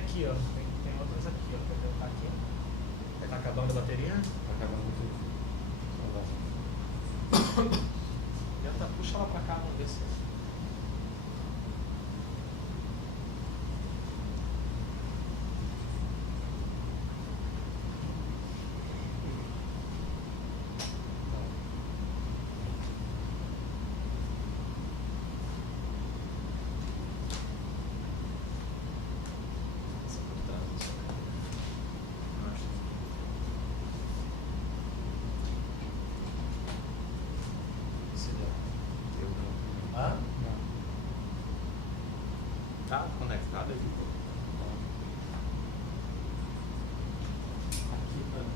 aqui, ó. Tem outras aqui, ó. Quer ver? Tá aqui. Tá acabando a bateria? Tá acabando tudo. Puxa ela pra cá, vamos ver se... Tá conectado aqui, pô. Aqui, mano.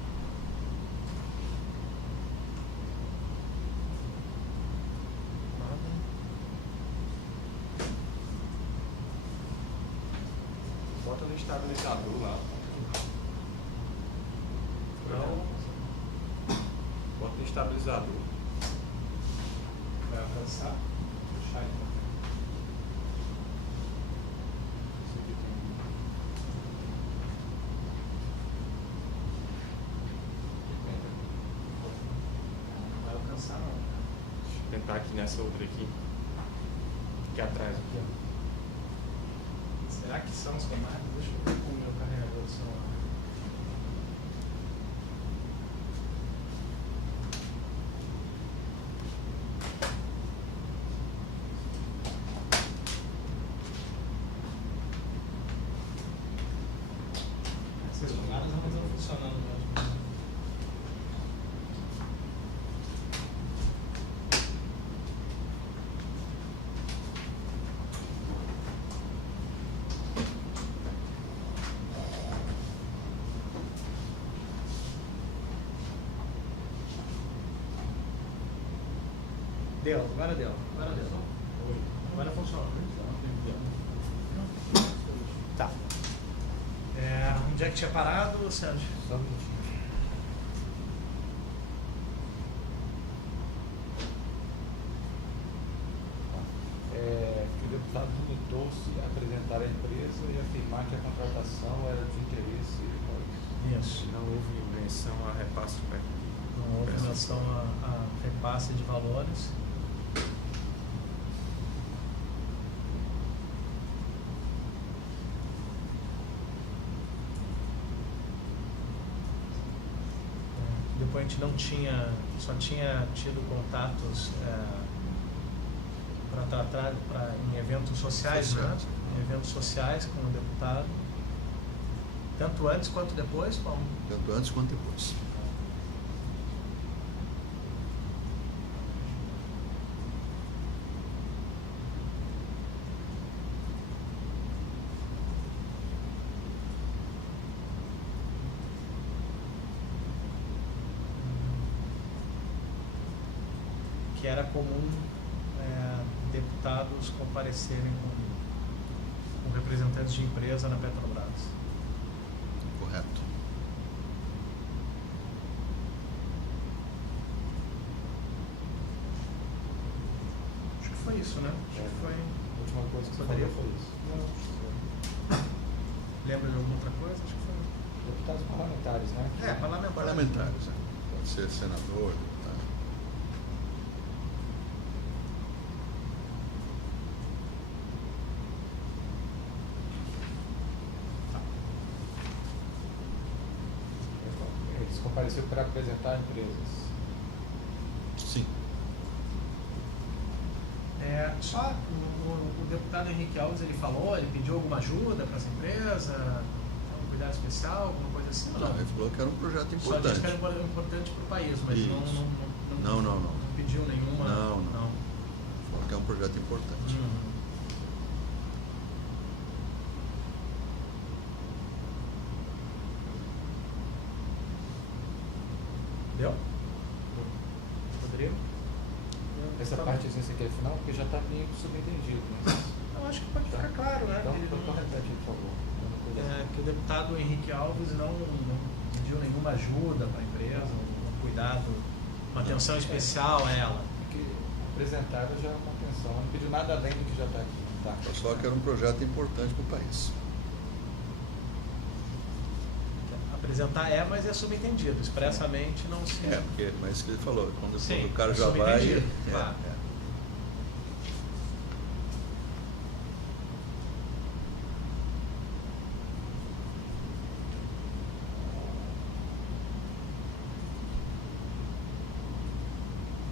Bota no estabilizador lá. Não. Bota no estabilizador. Vai alcançar? Puxar ele pra cá. Não vai alcançar não. Deixa eu tentar aqui nessa outra aqui. Aqui atrás, aqui, ó. Será que são os comandos? Deixa eu ver com o meu carregador do celular. Essas tomadas não estão funcionando mesmo. Deu, agora deu. Agora deu. Agora funcionou. Tá. Onde é que tinha parado, Sérgio? Só um minutinho. Que o deputado limitou-se a apresentar a empresa e afirmar que a contratação era de interesse. Isso. Não houve menção a repasse de Não houve menção a repasse de valores. Depois a gente não tinha, só tinha tido contatos para tratar em eventos sociais, né? Em eventos sociais com o deputado. Tanto antes quanto depois, Paulo? Tanto antes quanto depois. Que era comum deputados comparecerem com representantes de empresa na Petrobras. Correto. Acho que foi isso, né? Acho que foi... A última coisa que você Poderia? falou foi isso. Lembra de alguma outra coisa? Acho que foi. Deputados parlamentares, né? Parlamentares, né? Pode ser senador, deputado. Eles compareceram para apresentar empresas. Sim. Só o deputado Henrique Alves, ele falou, ele pediu alguma ajuda para essa empresa, um cuidado especial, alguma coisa assim? Ou Não, ele falou que era um projeto Só importante. disse que era importante para o país, mas Isso. não pediu nenhuma... Não. Falou que é um projeto importante. Deu? Rodrigo? Essa partezinha você quer final? Porque já está meio subentendido, né? Eu acho que pode ficar claro, né? Então, Ele não- repete, por favor. que o deputado Henrique Alves não pediu nenhuma ajuda para a empresa, um cuidado, uma atenção especial a ela. Porque apresentada já é uma atenção, não pediu nada além do que já está aqui. Tá. Só que era um projeto importante para o país. Apresentar mas é subentendido, expressamente não se... Porque, mas isso que ele falou, quando Sim, o cara é já vai... subentendido, claro.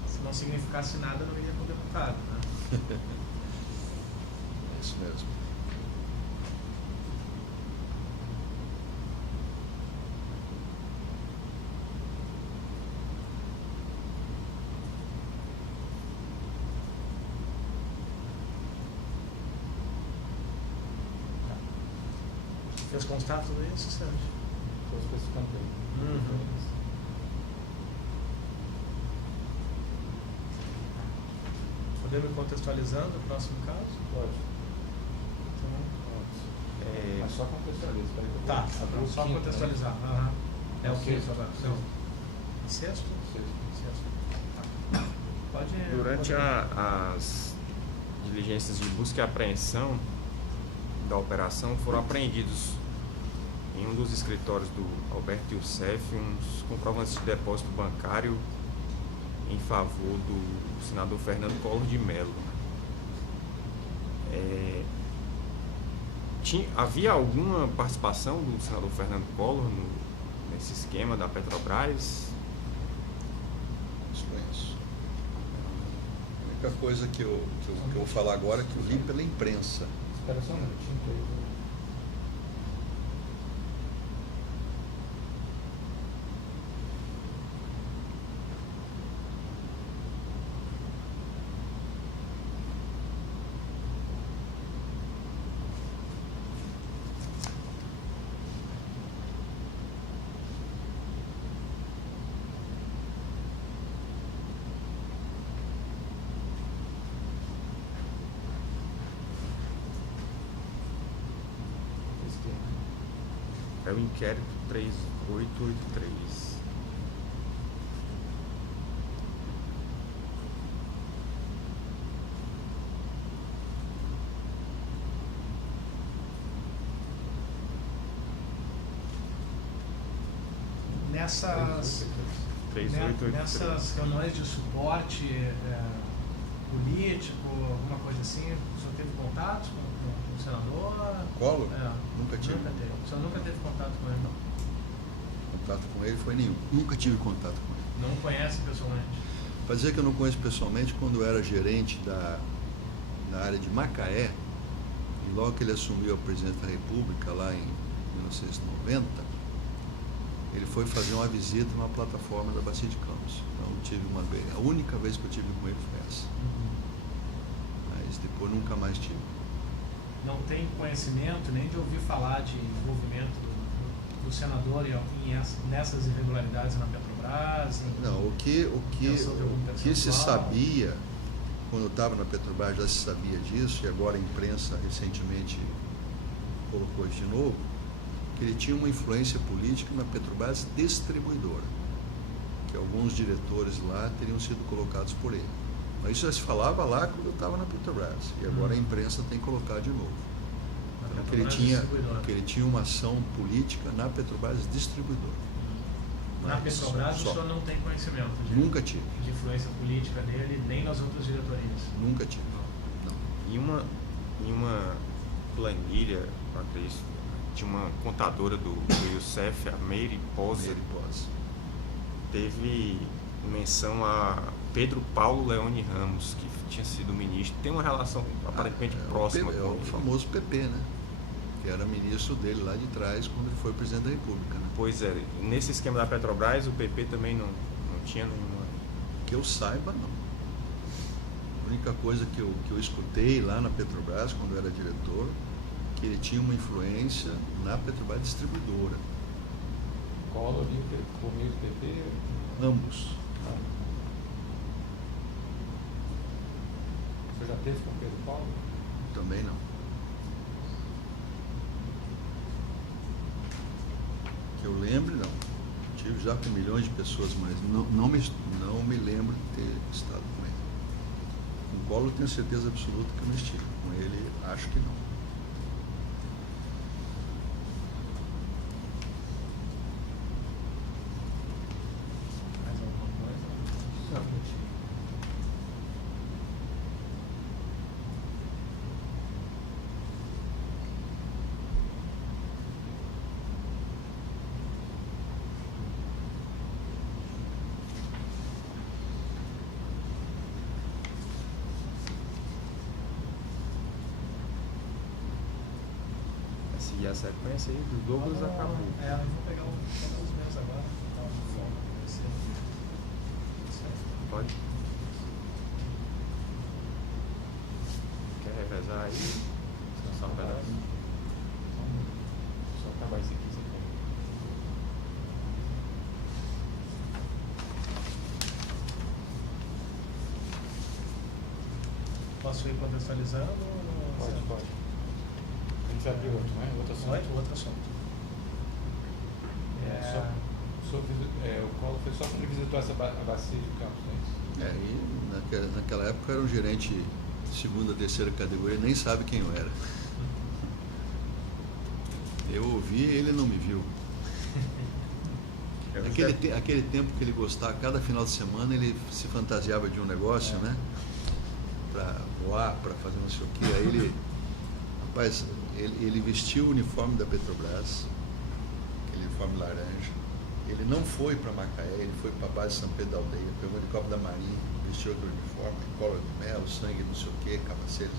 Se não significasse nada, não iria para o deputado, né? É isso mesmo. Fez constar tudo isso, Sérgio? Estou especificando bem. Uhum. Podemos ir contextualizando o próximo caso? Pode. Então, Mas só contextualiza. Espera que eu tá, vou abrir o só quinto, contextualizar. né? Aham. É o Sexto. quinto agora? Não. Sexto? Sexto. Tá. Pode. Durante pode... as diligências de busca e apreensão da operação, foram apreendidos em um dos escritórios do Alberto Youssef uns comprovantes de depósito bancário em favor do senador Fernando Collor de Mello. Havia alguma participação do senador Fernando Collor nesse esquema da Petrobras? Desconheço. A única coisa que eu vou falar agora é que eu li pela imprensa. Espera só um minutinho que eu... É o inquérito 3883. Nessas reuniões de suporte político, alguma coisa assim, o senhor teve contato com o senador? Collor? Nunca tive. Nunca teve. O senhor nunca teve contato com ele, não? Contato com ele foi nenhum. Nunca tive contato com ele. Não conhece pessoalmente? Para dizer que eu não conheço pessoalmente, quando eu era gerente na área de Macaé, e logo que ele assumiu a presidência da República, lá em 1990, ele foi fazer uma visita numa plataforma da Bacia de Campos. Então, eu tive uma vez, a única vez que eu tive com ele foi essa. Mas depois nunca mais tive. Não tem conhecimento nem de ouvir falar de envolvimento do senador nessas irregularidades na Petrobras? Não, o que se sabia, quando eu estava na Petrobras já se sabia disso, e agora a imprensa recentemente colocou isso de novo, que ele tinha uma influência política na Petrobras distribuidora, que alguns diretores lá teriam sido colocados por ele. Mas isso já se falava lá quando eu estava na Petrobras, e agora a imprensa tem colocado de novo. Então, que ele tinha uma ação política na Petrobras distribuidora. Na Petrobras o senhor não tem conhecimento Nunca tive. de influência política dele, nem nas outras diretorias? Nunca tive. Não. Em uma planilha, eu acredito, tinha uma contadora do Youssef, a Meire Poser, teve menção a Pedro Paulo Leone Ramos, que tinha sido ministro. Tem uma relação aparentemente próxima. É o famoso PP, né? Que era ministro dele lá de trás, quando ele foi presidente da República. Né? Pois é, nesse esquema da Petrobras, o PP também não tinha nenhuma... Que eu saiba, não. A única coisa que eu escutei lá na Petrobras, quando eu era diretor, que ele tinha uma influência na Petrobras distribuidora. Collor e por meio do PP? Ambos. Você já teve com o Pedro Paulo? Também não. Que eu lembre, não. Tive já com milhões de pessoas, mas não me lembro de ter estado com ele. Com o Collor eu tenho certeza absoluta que eu não estive. Com ele, acho que não. seguir a sequência aí do Douglas acabou. Eu vou pegar os meus agora. Pode. Quer revezar aí? Só um pedaço? Só acabar isso aqui, você quer. Posso ir contextualizando? Pode. A gente vai abrir outro, né? Outro assunto. Outro assunto. O Collor foi só quando ele visitou essa bacia de Campos, não é isso? E naquela época era um gerente de segunda, terceira categoria, nem sabe quem eu era. Eu ouvi, ele não me viu. Aquele tempo que ele gostava, cada final de semana ele se fantasiava de um negócio, né? Para voar, para fazer não sei o quê. Aí ele vestiu o uniforme da Petrobras, aquele uniforme laranja. Ele não foi para Macaé, ele foi para a base de São Pedro da Aldeia, pegou o helicóptero da Marinha, vestiu aquele uniforme, cola de mel, sangue, não sei o quê, capacete.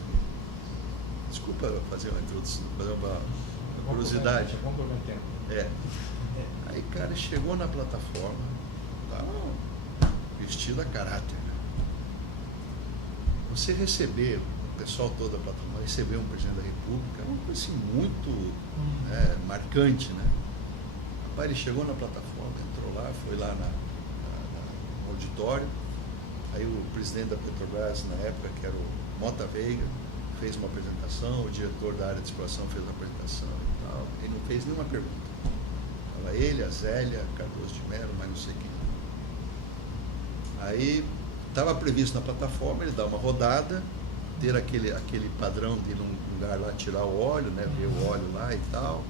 Desculpa fazer uma introdução, fazer uma curiosidade. Vamos por um tempo. Aí, cara, chegou na plataforma, vestido a caráter. Você receber o pessoal todo da plataforma, receber um presidente da República, é uma coisa assim, muito marcante, né? Rapaz, ele chegou na plataforma, entrou lá, foi lá no auditório, aí o presidente da Petrobras, na época, que era o Mota Veiga, fez uma apresentação, o diretor da área de exploração fez uma apresentação e tal, ele não fez nenhuma pergunta. Fala ele, a Zélia, Cardoso de Mello, mas não sei quem. Aí, estava previsto na plataforma, ele dá uma rodada, ter aquele padrão de ir num lugar lá tirar o óleo, né, ver o óleo lá e tal.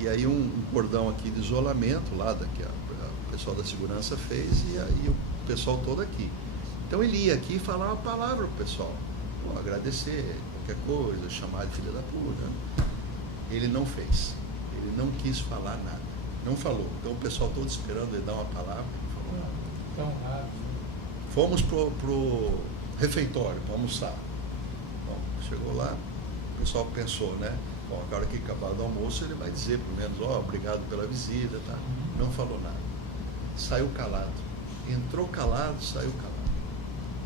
E aí um cordão aqui de isolamento lá, que o pessoal da segurança fez, e aí o pessoal todo aqui. Então ele ia aqui falar uma palavra pro pessoal, agradecer, qualquer coisa, chamar de filha da puta. Ele não fez, ele não quis falar nada, não falou. Então o pessoal todo esperando ele dar uma palavra, ele não falou nada. Então, rápido. Fomos pro refeitório para almoçar. Bom, chegou lá, o pessoal pensou, né? Bom, agora que acabar do almoço, ele vai dizer, pelo menos, obrigado pela visita, tá? Não falou nada. Saiu calado. Entrou calado, saiu calado.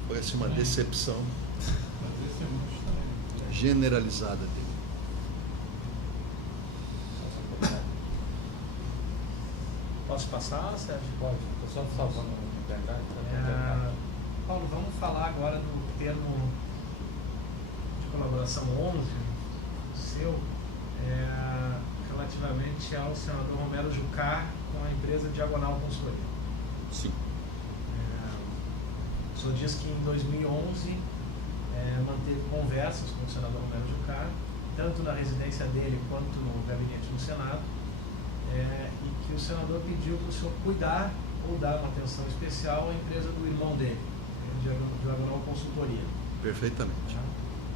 Foi assim uma decepção generalizada dele. Posso passar, Sérgio? Pode. Estou só salvando o pendrive. Paulo, vamos falar agora do termo de colaboração 11, seu, relativamente ao senador Romero Jucá com a empresa Diagonal Consultoria. Sim. O senhor diz que em 2011 manteve conversas com o senador Romero Jucá, tanto na residência dele quanto no gabinete do Senado, e que o senador pediu para o senhor cuidar ou dar uma atenção especial à empresa do irmão dele, Diagonal Consultoria. Perfeitamente.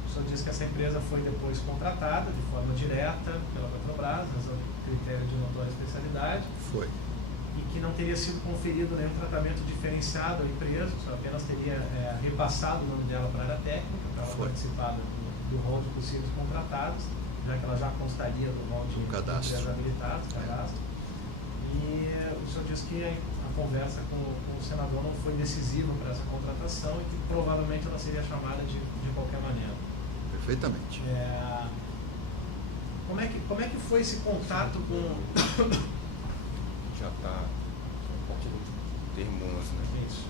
O senhor diz que essa empresa foi depois contratada de forma direta pela Petrobras, razão de critério de notória especialidade. Foi. E que não teria sido conferido nenhum tratamento diferenciado à empresa, o senhor apenas teria repassado o nome dela para a área técnica, para ela participar do rol de possíveis contratados, já que ela já constaria do rol de empresas habilitadas, cadastro. E o senhor diz que a conversa com o senador não foi decisiva para essa contratação e que provavelmente ela seria chamada de qualquer maneira. Perfeitamente. Como é que foi esse contato com... Já está termo 11, né? Isso.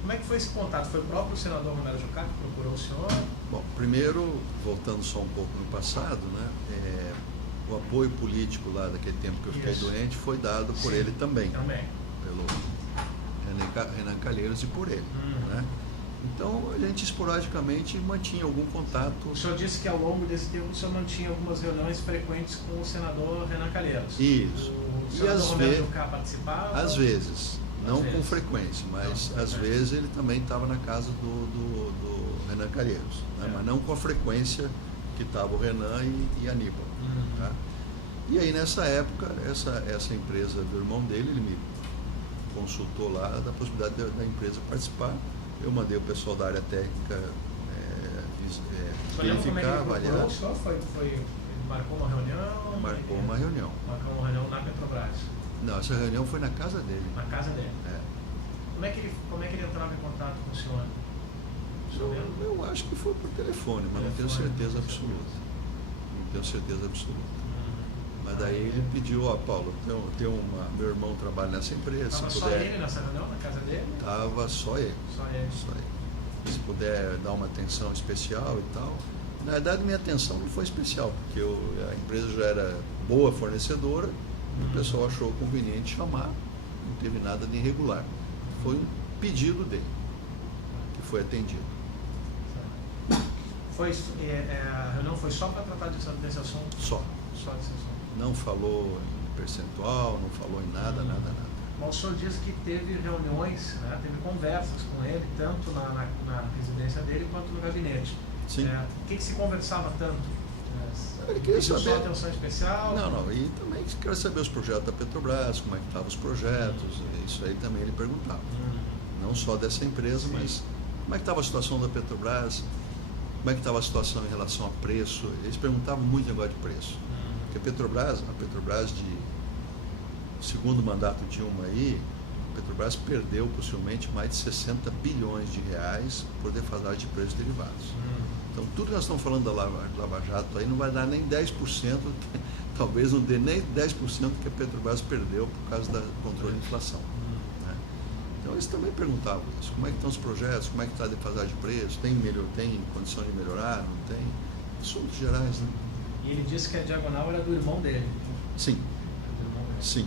Como é que foi esse contato? Foi o próprio senador Romero Jucá que procurou o senhor? Bom, primeiro, voltando só um pouco no passado, né, o apoio político lá daquele tempo que eu fiquei doente foi dado por ele também. Pelo Renan Calheiros e por ele. Né? Então, a gente esporadicamente mantinha algum contato. O senhor disse que ao longo desse tempo o senhor mantinha algumas reuniões frequentes com o senador Renan Calheiros. Isso. O senador Romero Jucá participava? Às vezes. Não com frequência, mas às vezes ele também estava na casa do Renan Calheiros, né? Mas não com a frequência que estava o Renan e Aníbal. Tá? E aí nessa época, essa empresa do irmão dele, ele me consultou lá da possibilidade da empresa participar. Eu mandei o pessoal da área técnica verificar, avaliar. O senhor foi marcou uma reunião? Marcou uma reunião. Marcou uma reunião na Petrobras? Não, essa reunião foi na casa dele. Na casa dele? É. Como é que ele entrava em contato com o senhor? Eu acho que foi por telefone, mas não tenho certeza absoluta. Não tenho certeza absoluta. Mas daí ele pediu, Paulo, meu irmão trabalha nessa empresa. Estava só ele nessa reunião, na casa dele? Estava só ele. Só ele. Se puder dar uma atenção especial e tal. Na verdade, minha atenção não foi especial, porque a empresa já era boa fornecedora, e o pessoal achou conveniente chamar, não teve nada de irregular. Foi um pedido dele, que foi atendido. A reunião foi só para tratar desse assunto? Só desse assunto. Não falou em percentual, não falou em nada. Mas o senhor disse que teve reuniões, né, teve conversas com ele, tanto na residência dele quanto no gabinete. Sim. O que se conversava tanto? Ele queria saber. Só atenção especial? Não, e também queria saber os projetos da Petrobras, como é que estavam os projetos, isso aí também ele perguntava. Não só dessa empresa, sim, mas como é que estava a situação da Petrobras, como é que estava a situação em relação a preço. Eles perguntavam muito negócio de preço. Porque a Petrobras segundo mandato Dilma aí, a Petrobras perdeu possivelmente mais de 60 bilhões de reais por defasagem de preços derivados. Então tudo que nós estamos falando da Lava Jato aí não vai dar nem 10%, talvez não dê nem 10% que a Petrobras perdeu por causa do controle de inflação. Né? Então eles também perguntavam isso, como é que estão os projetos, como é que está a defasagem de preços, tem condição de melhorar, não tem? Assuntos gerais, né? E ele disse que a Diagonal era do irmão dele. Sim. Sim.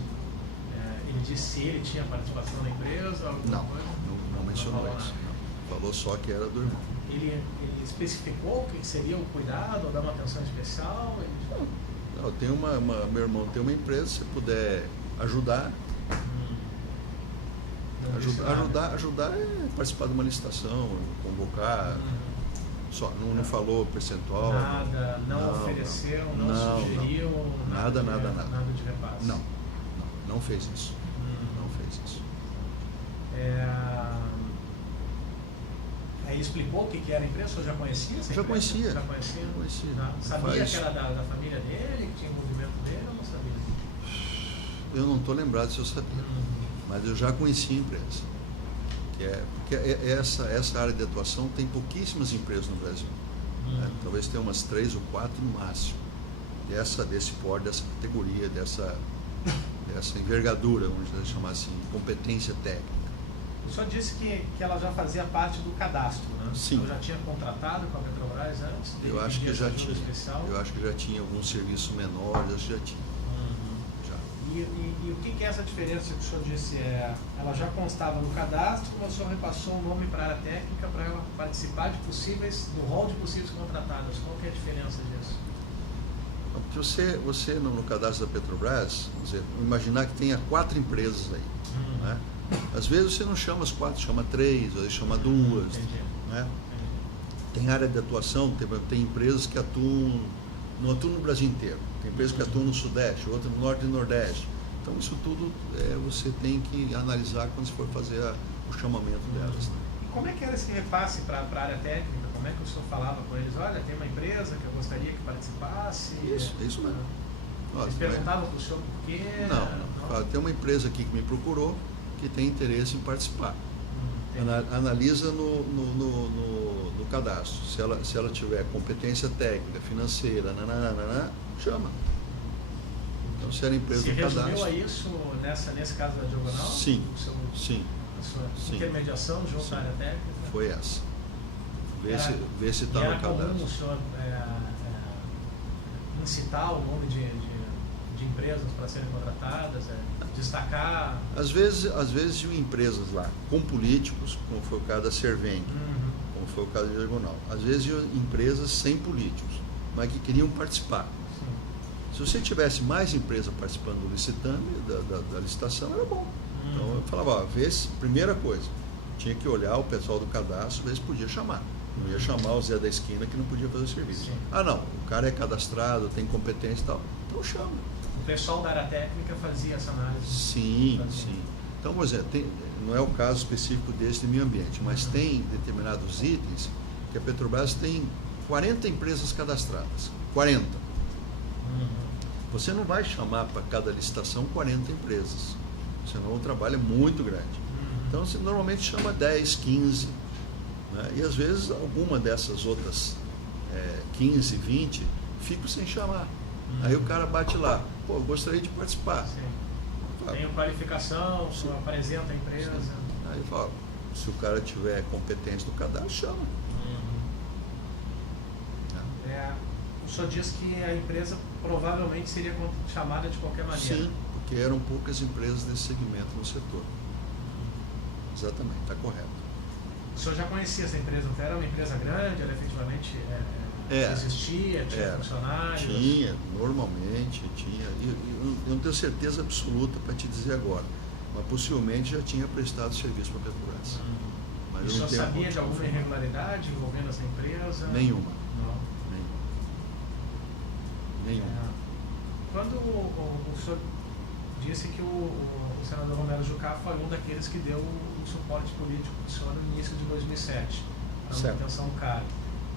Ele disse se ele tinha participação na empresa? Não mencionou isso. Não. Falou só que era do irmão. Ele especificou o que seria o cuidado, ou dar uma atenção especial? Não, meu irmão tem uma empresa, se puder ajudar. Ajudar é participar de uma licitação, convocar. Só, não falou percentual. Nada, não ofereceu, não sugeriu. Nada de repasse. Não fez isso. Não fez isso. Aí explicou o que era a empresa? Você já conhecia essa empresa? Já conhecia. Sabia que era da família dele, que tinha envolvimento dele, ou não sabia? Eu não estou lembrado se eu sabia. Mas eu já conhecia a empresa. Porque essa área de atuação tem pouquíssimas empresas no Brasil. Né? Talvez tenha umas 3 ou 4 no máximo. Desse porte, dessa categoria, dessa envergadura, vamos chamar assim, competência técnica. O senhor disse que ela já fazia parte do cadastro, né? Sim. Ela já tinha contratado com a Petrobras antes? Eu acho que já tinha algum serviço menor, já tinha. E o que é essa diferença que o senhor disse? Ela já constava no cadastro, mas o senhor repassou um nome para a área técnica para ela participar do rol de possíveis contratadas. Qual que é a diferença disso? Você no cadastro da Petrobras, vamos dizer, imaginar que tenha 4 empresas aí. Né? Às vezes você não chama as 4, chama 3, às vezes chama 2. Né? Tem área de atuação, tem empresas que não atuam no Brasil inteiro. Tem empresas que atuam no Sudeste, outras no Norte e Nordeste. Então isso tudo você tem que analisar quando você for fazer o chamamento delas. Né? E como é que era esse repasse para a área técnica? Como é que o senhor falava com eles? Olha, tem uma empresa que eu gostaria que participasse. Isso mesmo. Eles perguntavam para o senhor por quê? Não, tem uma empresa aqui que me procurou que tem interesse em participar. Analisa no cadastro. Se ela tiver competência técnica, financeira, chama. Então, se era empresa do cadastro. Você resumiu a isso nesse caso da Diagonal? Sim. A sua intermediação junto à área técnica? Foi essa. Vê se está no cadastro. Era comum o senhor incitar o nome de empresas para serem contratadas, destacar? Às vezes iam empresas lá com políticos, como foi o caso da Serveng, como foi o caso da Diagonal. Às vezes iam empresas sem políticos, mas que queriam participar. Se você tivesse mais empresas participando do licitame, da licitação, era bom. Então eu falava, primeira coisa, tinha que olhar o pessoal do cadastro, ver se podia chamar. Não ia chamar o Zé da esquina que não podia fazer o serviço. Sim. Não, o cara é cadastrado, tem competência e tal, então chama. O pessoal da área técnica fazia essa análise? Sim. Então, por exemplo, não é o caso específico desse de meio ambiente, mas tem determinados itens que a Petrobras tem 40 empresas cadastradas. 40. Você não vai chamar para cada licitação 40 empresas, senão o trabalho é muito grande. Então você normalmente chama 10, 15, né? E às vezes alguma dessas outras 15, 20 ficam sem chamar. Aí o cara bate lá, pô, eu gostaria de participar. Tenho qualificação, só apresenta a empresa. Aí eu falo, se o cara tiver competência no cadastro, chama. O senhor diz que a empresa provavelmente seria chamada de qualquer maneira. Sim, porque eram poucas empresas desse segmento no setor. Exatamente, está correto. O senhor já conhecia essa empresa? Então era uma empresa grande, ela efetivamente existia, tinha funcionários? Tinha, normalmente tinha. Eu não tenho certeza absoluta para te dizer agora, mas possivelmente já tinha prestado serviço para a Petrobras. Mas o senhor sabia de alguma irregularidade envolvendo essa empresa? Nenhuma. Nenhuma. Quando o senhor disse que o senador Romero Jucá foi um daqueles que deu o suporte político para o senhor no início de 2007, na manutenção do cargo.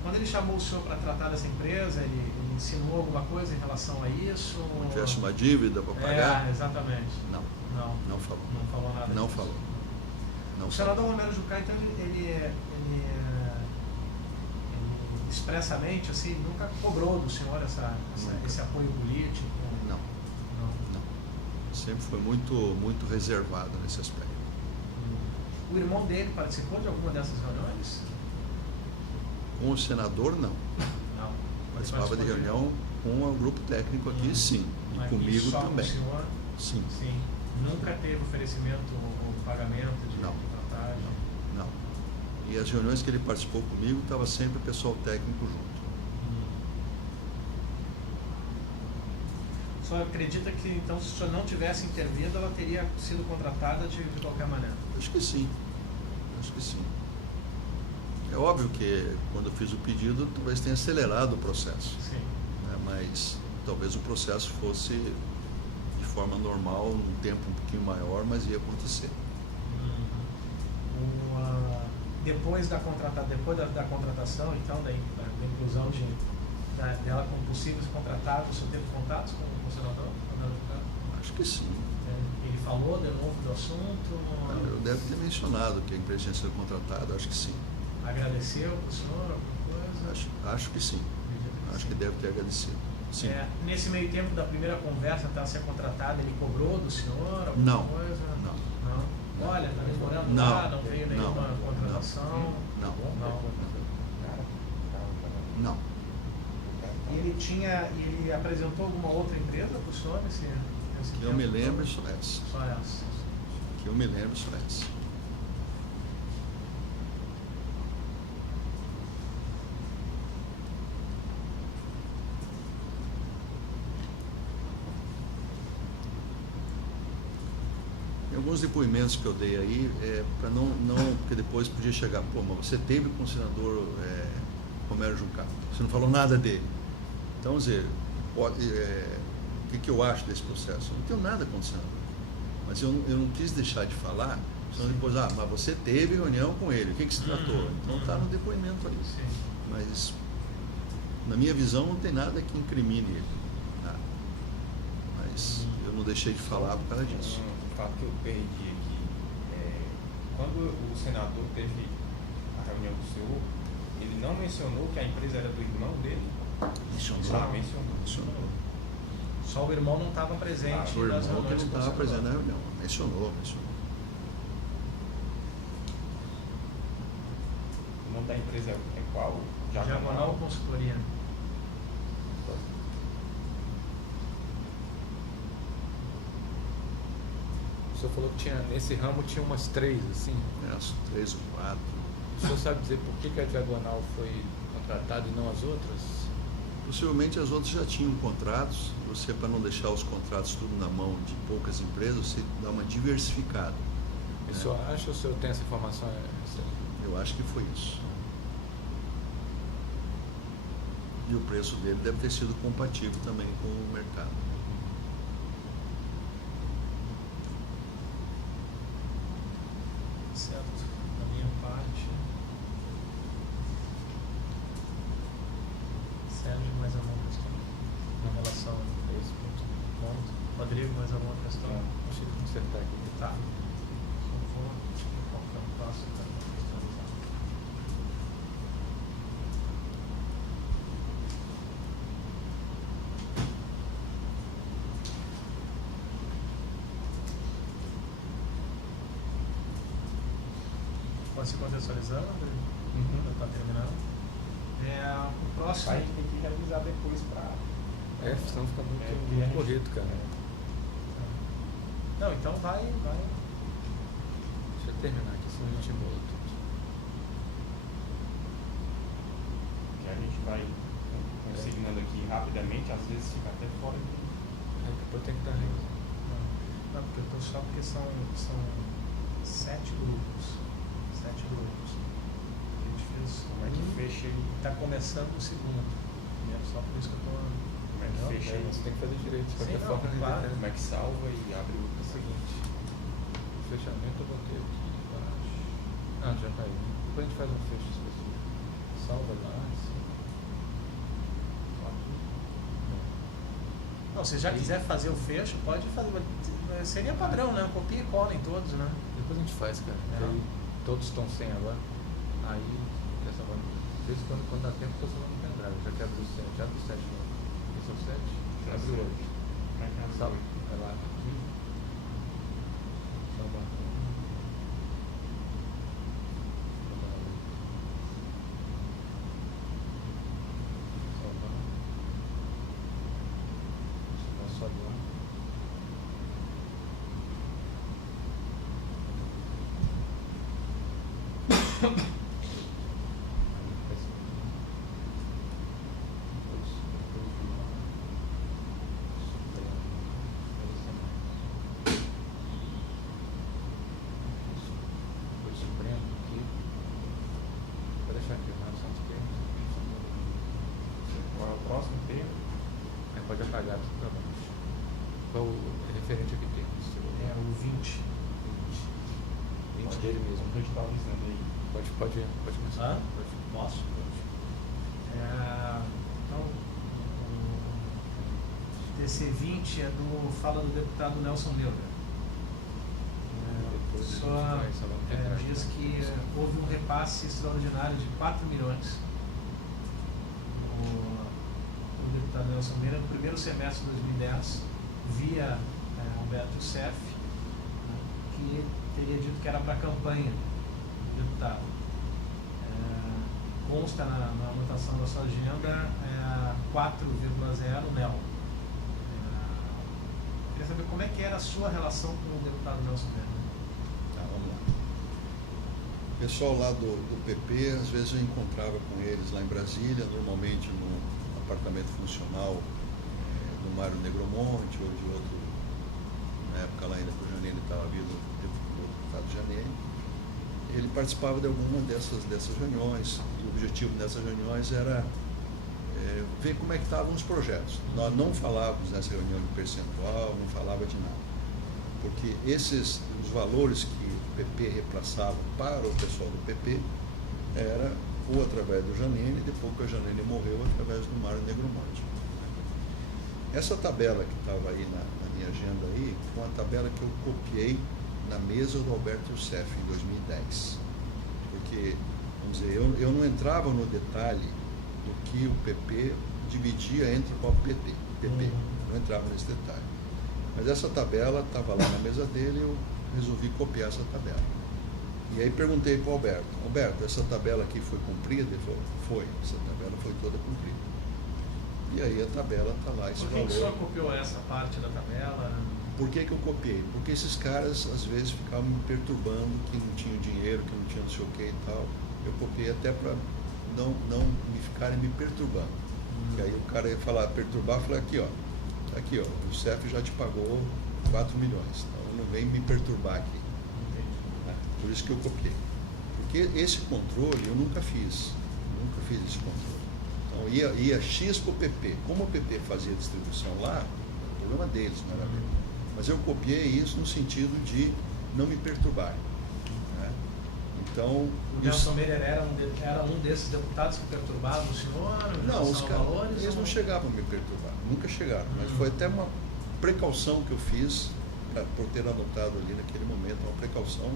Quando ele chamou o senhor para tratar dessa empresa, ele insinuou alguma coisa em relação a isso? Se tivesse uma dívida para pagar? Exatamente. Não falou. Não falou nada Não disso. falou. O senador Romero Jucá, então, ele expressamente, assim, nunca cobrou do senhor esse apoio político? Não. Sempre foi muito reservado nesse aspecto. O irmão dele participou de alguma dessas reuniões? Com o senador, não. Participava de reunião com o grupo técnico aqui, sim. E comigo só também. Com o senhor? Sim. Nunca teve oferecimento ou pagamento de contratagem? Não. E as reuniões que ele participou comigo, estava sempre o pessoal técnico junto. O senhor acredita que, então, se o senhor não tivesse intervido, ela teria sido contratada de qualquer maneira? Acho que sim. É óbvio que, quando eu fiz o pedido, talvez tenha acelerado o processo. Sim. Né? Mas talvez o processo fosse de forma normal, num tempo um pouquinho maior, mas ia acontecer. Depois da contratação, então, da inclusão dela como possíveis contratados, o senhor teve contatos com o senador? Acho que sim. Ele falou de novo do assunto? Eu deve ter mencionado que a empresa tinha sido contratada, acho que sim. Agradeceu para o senhor alguma coisa? Acho que sim. Acho que deve ter agradecido. Sim. Nesse meio tempo da primeira conversa, até ser contratada, ele cobrou do senhor alguma coisa? Não. Olha, está demorando lá, não veio nenhuma contratação? Não. Ele apresentou alguma outra empresa para o senhor nesse Que eu me lembro, só essa. Que eu me lembro, só essa. Alguns depoimentos que eu dei aí, para não, porque depois podia chegar, pô, mas você teve com o senador Romero Jucá, você não falou nada dele. Então, dizer, o que eu acho desse processo? Eu não tenho nada com o senador, mas eu não quis deixar de falar, senão depois, mas você teve reunião com ele, o que se tratou? Então está no depoimento ali. Mas, na minha visão, não tem nada que incrimine ele. Nada. Mas eu não deixei de falar por causa disso. O fato que eu perdi aqui, quando o senador teve a reunião do senhor, ele não mencionou que a empresa era do irmão dele? Mencionou. Só o irmão não estava presente o irmão nas reuniões. Que não estava presente na reunião. Mencionou. O nome da empresa é qual? Diagonal Consultoria. O senhor falou que nesse ramo tinha umas 3, assim? Umas 3 ou 4. O senhor sabe dizer por que a Diagonal foi contratada e não as outras? Possivelmente as outras já tinham contratos. Você, para não deixar os contratos tudo na mão de poucas empresas, você dá uma diversificada. O senhor acha ou o senhor tem essa informação? Eu acho que foi isso. E o preço dele deve ter sido compatível também com o mercado. Certo, da minha parte. Sérgio, mais alguma questão em relação a esse ponto? alguma questão? Acho que consertar aqui. Tá. Só vou qual que é o passo para contextualizar. Pode se contextualizando, André? Já está terminando. O próximo. Aí tem que revisar depois para. Senão fica muito corrido, cara. Não, então vai. Deixa eu terminar aqui, senão a gente embola tudo. Que a gente vai consignando aqui rapidamente, às vezes fica até fora. Aí depois tem que estar revisando. Não, porque eu estou só porque são 7 grupos. 7 grupos. A gente fez. Como é que fecha aí? Está começando o segundo. Só por isso que eu estou. Como é que fecha aí? Você tem que fazer direito, de qualquer Sim, forma. não, claro. Como é que salva e abre o seguinte? Fechamento eu botei aqui embaixo. Já caiu. Depois a gente faz um fecho específico. Salva lá, assim. Não, se já quiser fazer o fecho, pode fazer. Seria padrão, né? Copia e cola em todos, né? Depois a gente faz, cara. Aí todos estão sem agora. Aí, essa vai. De vez em quando dá tempo, eu tô salvando no pendrive. Já que abre o 7. Abre o 7 não. Esse é o 7. Abre o 8. Como é que abre o Salva. 8? Vai lá. Aqui. Salva. Salva. Só lá. Qual é o próximo termo? Pode apagar tudo para baixo. Qual o referente aqui tem? É o 20. 20 dele mesmo. Pode estar avisando aí. Pode começar. Posso? Então, o TC20 fala do deputado Nelson Neuber. Só diz que houve um repasse extraordinário de 4 milhões o deputado Nelson Meira no primeiro semestre de 2010 via Alberto Youssef, que teria dito que era para a campanha do deputado. Consta na anotação da sua agenda 4,0 NEL. Queria saber como é que era a sua relação com o deputado Nelson Meira. Tá, vamos lá. O pessoal lá do PP, às vezes eu encontrava com eles lá em Brasília, normalmente no apartamento funcional do Mário Negromonte ou de outro, na época lá ainda que o Janine estava vivo, o deputado Janine. Ele participava de alguma dessas reuniões. O objetivo dessas reuniões era ver como é que estavam os projetos. Nós não falávamos nessa reunião de percentual, não falava de nada. Porque os valores que o PP repassava para o pessoal do PP era ou através do Janine, depois que a Janine morreu, através do Mário Negromonte. Essa tabela que estava aí na minha agenda aí, foi uma tabela que eu copiei na mesa do Alberto Youssef em 2010. Porque, vamos dizer, eu não entrava no detalhe do que o PP dividia entre o próprio PP. Não entrava nesse detalhe. Mas essa tabela estava lá na mesa dele e eu resolvi copiar essa tabela. E aí perguntei para o Alberto, essa tabela aqui foi cumprida? Ele falou, foi, essa tabela foi toda cumprida. E aí a tabela está lá, esse valor. Por que o senhor copiou essa parte da tabela? Por que eu copiei? Porque esses caras às vezes ficavam me perturbando, que não tinham dinheiro, que não tinham não sei o que e tal. Eu copiei até para não me ficarem me perturbando. E aí o cara ia falar, perturbar, eu falei, aqui ó, o CEF já te pagou 4 milhões, então não vem me perturbar aqui. Por isso que eu copiei. Porque esse controle eu nunca fiz esse controle. Então ia X para o PP. Como o PP fazia a distribuição lá, o problema deles, não era meu. Mas eu copiei isso no sentido de não me perturbarem. Né? Então, o Nelson Meira era um desses deputados que perturbavam o senhor? Não, os caras eles não chegavam a me perturbar, nunca chegaram. Mas foi até uma precaução que eu fiz por ter adotado ali naquele momento, uma precaução,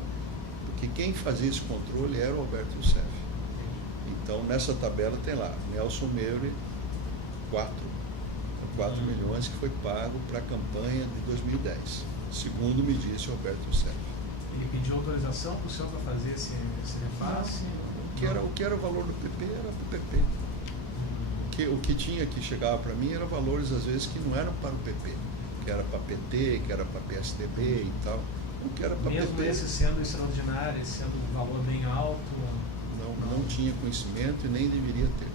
porque quem fazia esse controle era o Alberto Youssef. Então, nessa tabela tem lá, Nelson Meire, 4 milhões que foi pago para a campanha de 2010, segundo me disse o Alberto Youssef. Ele pediu autorização para o senhor para fazer esse repasse? O que era o valor do PP era para o PP. O que tinha que chegava para mim eram valores, às vezes, que não eram para o PP, que era para PT, que era para PSDB e tal. O que era para Mesmo PP. esse sendo extraordinário, esse sendo um valor bem alto? Não tinha conhecimento e nem deveria ter.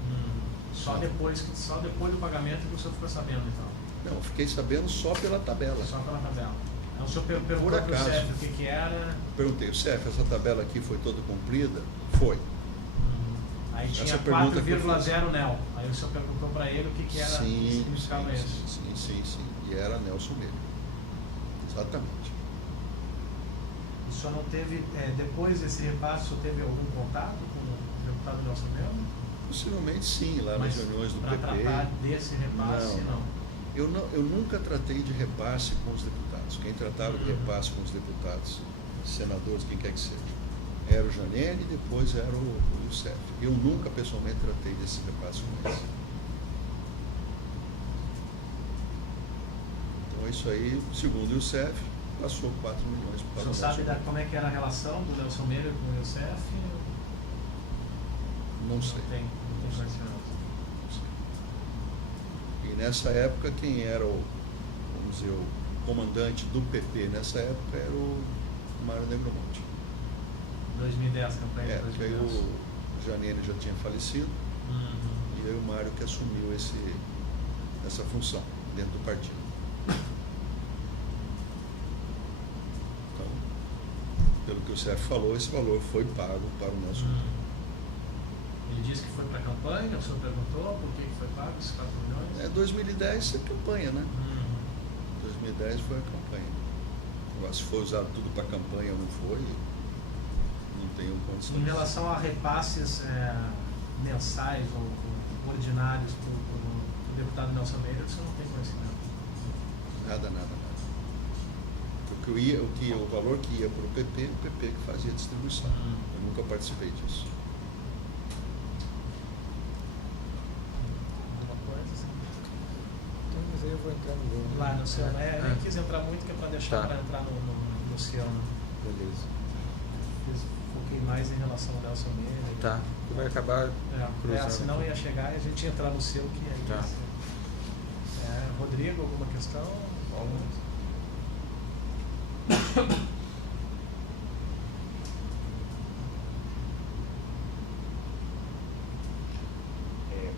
Só depois do pagamento que o senhor ficou sabendo, então? Não, fiquei sabendo só pela tabela. Só pela tabela. Então o senhor perguntou Por para o acaso. CEF o que era? Perguntei, CEF, essa tabela aqui foi toda cumprida? Foi. Aí tinha Essa pergunta que eu 4,0 NEL. Aí o senhor perguntou para ele o que era, o que significava isso. Sim. E era Nelson Meire. Exatamente. O senhor não teve, depois desse repasse, o senhor teve algum contato com o deputado Nelson Meire? Possivelmente sim, lá nas reuniões do PP. Para tratar desse repasse, não. Eu nunca tratei de repasse com os deputados. Quem tratava de repasse com os deputados, senadores, quem quer que seja, era o Janene e depois era o Youssef. Eu nunca pessoalmente tratei desse repasse com eles. Então isso aí, segundo o Youssef, passou 4 milhões para o senhor sabe como é que era a relação do Nelson Meire com o Youssef? Não sei. Não tem conhecimento. E nessa época, quem era vamos dizer, o comandante do PP nessa época era o Mário Negromonte. 2010, campanha de 2010. Porque aí o Janene já tinha falecido, e aí o Mário que assumiu essa função dentro do partido. Então, pelo que o CEF falou, esse valor foi pago para o Nelson. Ele disse que foi para a campanha, o senhor perguntou por que foi pago esses 4 milhões? 2010 é campanha, né? 2010 foi a campanha. Agora, se foi usado tudo para campanha ou não foi, não tenho condições. Em relação a repasses mensais ou ordinários para o deputado Nelson Meire, o senhor não tem conhecimento? Nada. Porque o valor que ia para o PP que fazia a distribuição. Eu nunca participei disso. Mas aí eu vou entrar no Lá no seu, nem quis entrar muito, que é para deixar para entrar no seu. Beleza. Foquei mais em relação ao Nelson Meire. Tá, que vai acabar cruzando. Senão ia chegar e a gente ia entrar no seu, que aí tá. Rodrigo, alguma questão? O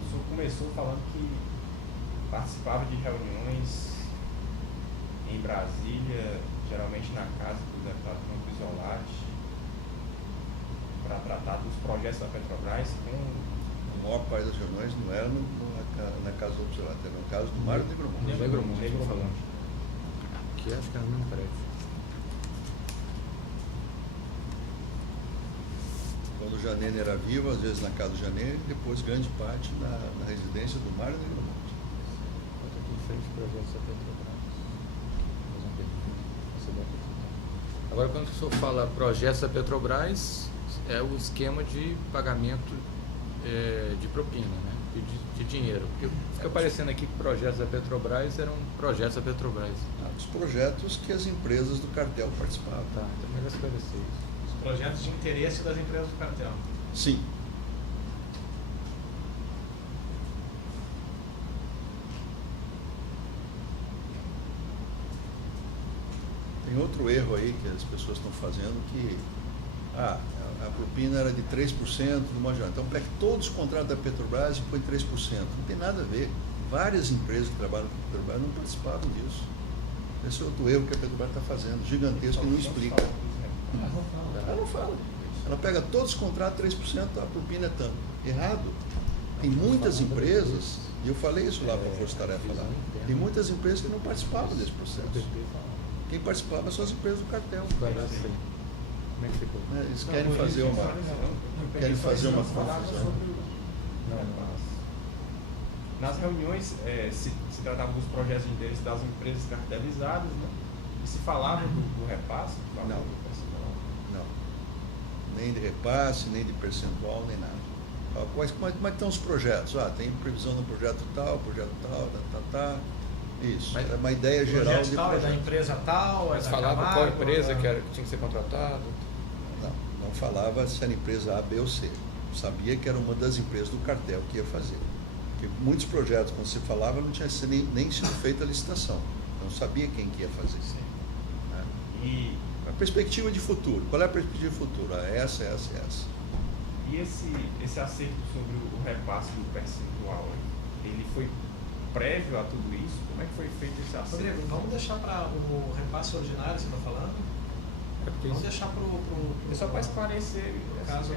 senhor começou falando que participava de reuniões em Brasília, geralmente na casa do deputado Campo Isolati, para tratar dos projetos da Petrobras. A maior parte das reuniões não era na casa do Isolati, era na casa do Mário Negromonte. Negromonte. Que acho que era no mesmo prédio. Quando o Janene era vivo, às vezes na casa do Janene, depois grande parte na residência do Mário Negromonte. Aqui em frente ao projeto da Petrobras. Agora, quando o senhor fala projetos da Petrobras, é o esquema de pagamento de propina, né? De dinheiro. Porque fica parecendo aqui que projetos da Petrobras eram projetos da Petrobras. Os projetos que as empresas do cartel participavam. Tá, então melhor esclarecer isso. Os projetos de interesse das empresas do cartel. Sim. Tem outro erro aí que as pessoas estão fazendo que a propina era de 3% do modo geral. Então pega todos os contratos da Petrobras e põe 3%. Não tem nada a ver. Várias empresas que trabalham com a Petrobras não participavam disso. Esse é outro erro que a Petrobras está fazendo, gigantesco, que não explica. Ela não fala. Ela pega todos os contratos, 3%, a propina é tanto. Errado. Tem muitas empresas, e eu falei isso lá para a Força Tarefa lá, tem muitas empresas que não participavam desse processo. Quem participava são as empresas do cartel. Como é que ficou? Eles querem fazer uma confusão. Nas reuniões se tratava dos projetos de interesse das empresas cartelizadas, né? E se falava do repasse? Não. Nem de repasse, nem de percentual, nem nada. Como é que estão os projetos? Tem previsão no projeto tal, Isso. Mas era uma ideia geral projeto de tal projeto. É da empresa tal, Mas da falava Camargo, qual empresa que tinha que ser contratado? Não falava se era empresa A, B ou C. Sabia que era uma das empresas do cartel que ia fazer. Porque muitos projetos, quando se falava, não tinha nem sido feita a licitação. Não sabia quem que ia fazer. Sim. Né? E A perspectiva de futuro. Qual é a perspectiva de futuro? Essa. E esse acerto sobre o repasse do percentual, ele foi prévio a tudo isso? Como é que foi feito esse acerto? Rodrigo, vamos deixar para o repasse ordinário, você está falando? Vamos deixar para o... É só para esclarecer. Caso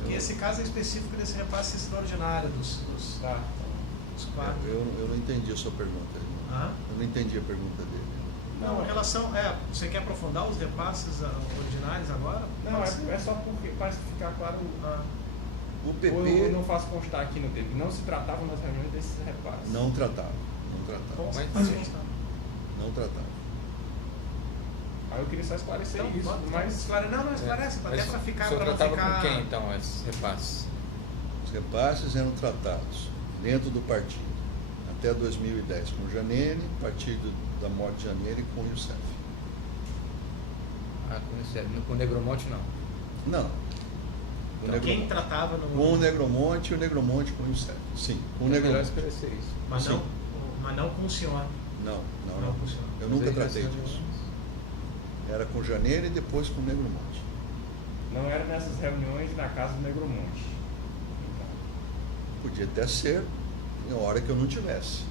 porque esse caso é específico desse repasse extraordinário dos quatro. Eu não entendi a sua pergunta. Eu não entendi a pergunta dele. Não, em relação... você quer aprofundar os repasses ordinários agora? Não, é só porque, para ficar claro... O PP... Eu não faço constar aqui no tempo. Não se tratava nas reuniões desses repasses. Não tratava. Não tratava. Aí eu queria só esclarecer Então, isso. Não esclarece, até para ficar... O senhor para não tratava ficar... com quem, então, esses repasses? Os repasses eram tratados dentro do partido. Até 2010 com o Janene, partido da morte de Janene com o Youssef. Com o Youssef. Com o Negromonte, não? Não. Então, quem tratava no... Com o Negromonte e o Negromonte com o Youssef. Sim, com o É melhor Negromonte. esclarecer isso. Mas não com o senhor. Não. Com o senhor. Eu nunca tratei disso. Era com o Janene e depois com o Negromonte. Não era nessas reuniões na casa do Negromonte. Podia até ser na hora que eu não tivesse.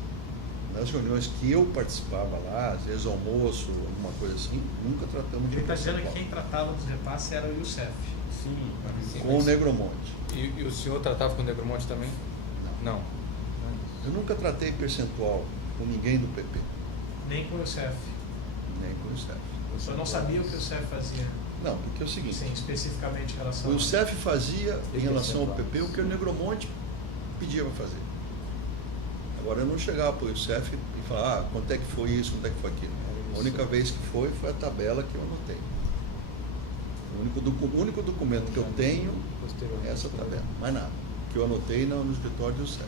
Nas reuniões que eu participava lá, às vezes almoço, alguma coisa assim, nunca tratamos de Ele está dizendo que percentual. quem tratava dos repasses era o Youssef. Sim. Com o Negromonte. E o senhor tratava com o Negromonte também? Não. Eu nunca tratei percentual com ninguém do PP, Nem com o Youssef. nem com o Youssef. O senhor não sabia o que o Youssef fazia? Não, porque é o seguinte, Sim, especificamente em relação o Youssef fazia em relação ao percentual? PP o que o Negromonte pedia para fazer. Agora eu não chegava para o Youssef e falar, quanto é que foi isso, quanto é que foi aquilo. A única vez que foi a tabela que eu anotei. O único documento que eu tenho é essa tabela, mais nada. Que eu anotei no escritório do Youssef.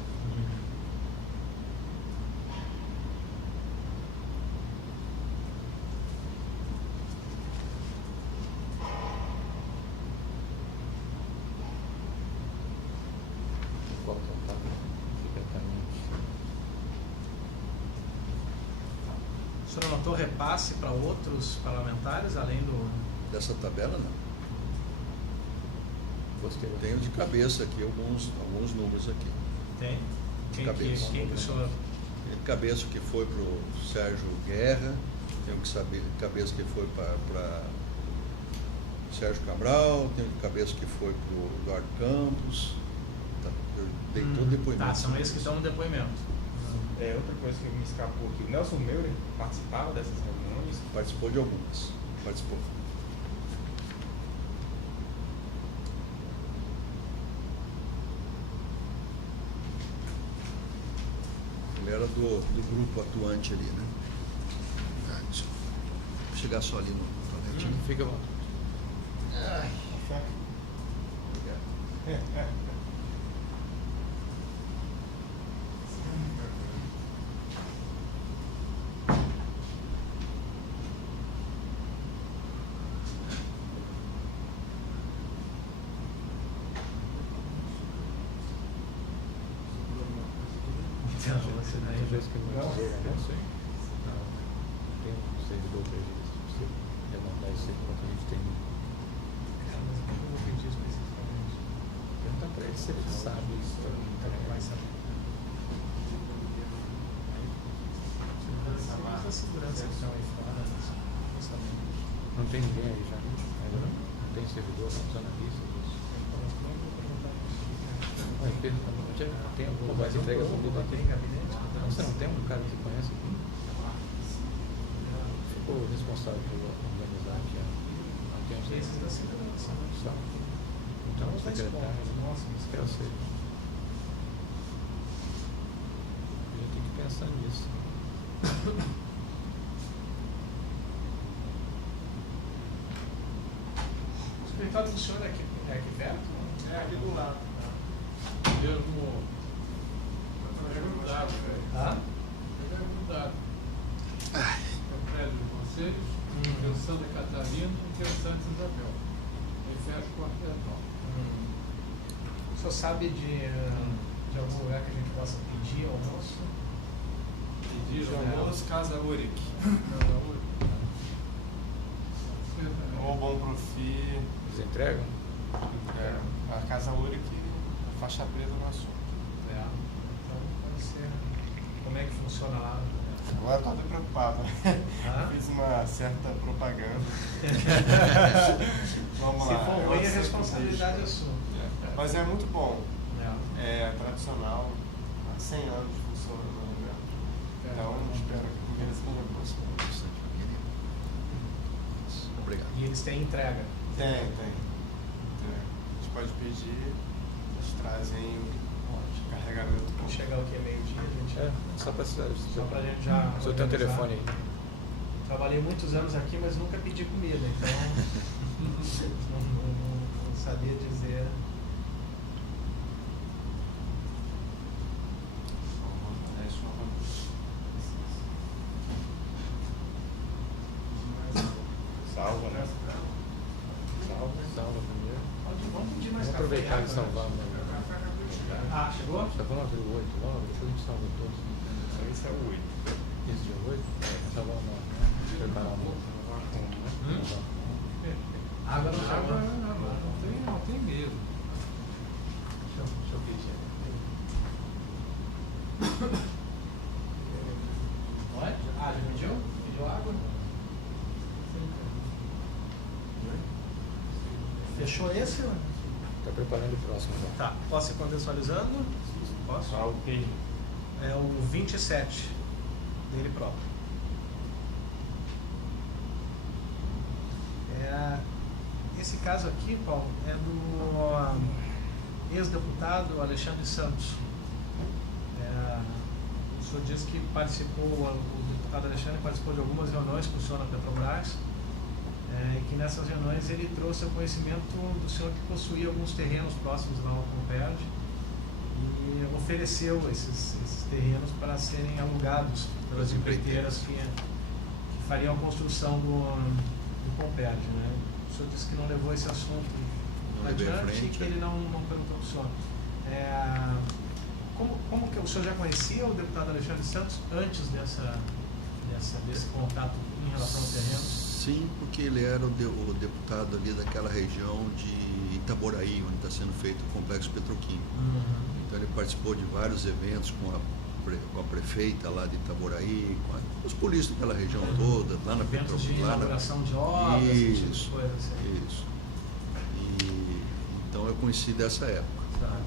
Qual tratava secretamente? O senhor anotou repasse para outros parlamentares, além do... Dessa tabela, não. Posterior. Tenho de cabeça aqui alguns números aqui. Tem? Quem Cabeça. que o senhor... Tenho de cabeça que foi para o Sérgio Guerra, tenho que saber de cabeça que foi para Sérgio Cabral, tenho de cabeça que foi para o Eduardo Campos. Eu dei todo o depoimento. Tá, são esses que estão no depoimento. Outra coisa que me escapou aqui, o Nelson Meurer participava dessas reuniões? Participou de algumas. Participou. Ele era do grupo atuante ali, né? Vou chegar só ali no toaletinho. Fica bom. Às vezes que eu vou dizer, não sei. Não, tem um servidor para eles, você demandar isso enquanto a gente tem. Eu vou pedir especificamente. Pergunta para ele se ele sabe isso. Vai saber. Da segurança que estão aí fora, não sabemos. Não tem ninguém aí já, ainda não? Não tem servidor, não está na lista disso. Tem alguma coisa que entrega comida aqui? Tem gabinete? Você não tem um cara que conhece aqui? Ficou responsável por organizar aqui há tempo. Esses da segurança, né? Só. Então, o secretário, Nossa, eu sei. pensando nisso. O escritório do senhor é aqui perto? É aqui do lado. Mesmo. É grudado, velho. Hã? É grudado. É o prédio de vocês, tem o Santa Catarina e tem o Santa Isabel. Aí fecha o quartel. O senhor sabe de algum lugar que a gente possa pedir almoço? Pedir Almoço, Casa Uric. Ou Bom Profi. Eles entregam? A Casa Uric, a faixa preta no assunto. Então pode ser. Como é que funciona lá? Agora eu tô até preocupado. Fiz uma certa propaganda. Vamos Se lá. for eu ruim, a aceito responsabilidade é risco. sua. Mas é muito bom. É. É tradicional. Há 100 anos funciona no evento. Então espero que a comida seja boa. Obrigado. E eles têm entrega? Tem. A gente pode pedir, eles trazem o carregamento. Quando chegar o que? Meio-dia, a gente. Só pra gente já. O senhor tem um telefone aí? Trabalhei muitos anos aqui, mas nunca pedi comida, então não sabia dizer. Salva, né? Salva primeiro. Vamos pedir mais Vamos café. aproveitar e salvar. Ah, chegou? Já vamos abrir o 8 logo? Deixa a gente salvar todos. Esse é o 8. Esse dia 8? Salvar o 9, né? Preparar o 9. Água não chegou. Não tem mesmo. Deixa eu pedir. Pode? Ah, já pediu? Pediu água? Fechou esse? Está preparando o próximo já. Tá. Posso ir contextualizando? Posso? Ah, o que? É o 27 dele próprio. Esse caso aqui, Paulo, é do ex-deputado Alexandre Santos. O senhor disse que participou, o deputado Alexandre participou de algumas reuniões com o senhor na Petrobras, e que nessas reuniões ele trouxe o conhecimento do senhor que possuía alguns terrenos próximos lá ao Comperj e ofereceu esses terrenos para serem alugados pelas empreiteiras que fariam a construção do Comperj, né? O senhor disse que não levou esse assunto adiante e que ele não perguntou para o senhor. Como que o senhor já conhecia o deputado Alexandre Santos antes desse contato em relação aos terrenos? Sim, porque ele era o deputado ali daquela região de Itaboraí, onde está sendo feito o complexo petroquímico. Então ele participou de vários eventos com a prefeita lá de Itaboraí, com os políticos daquela região toda, lá na Petrobras. De lá inauguração de obras, isso, coisa assim. Isso. Então eu conheci dessa época. Tá.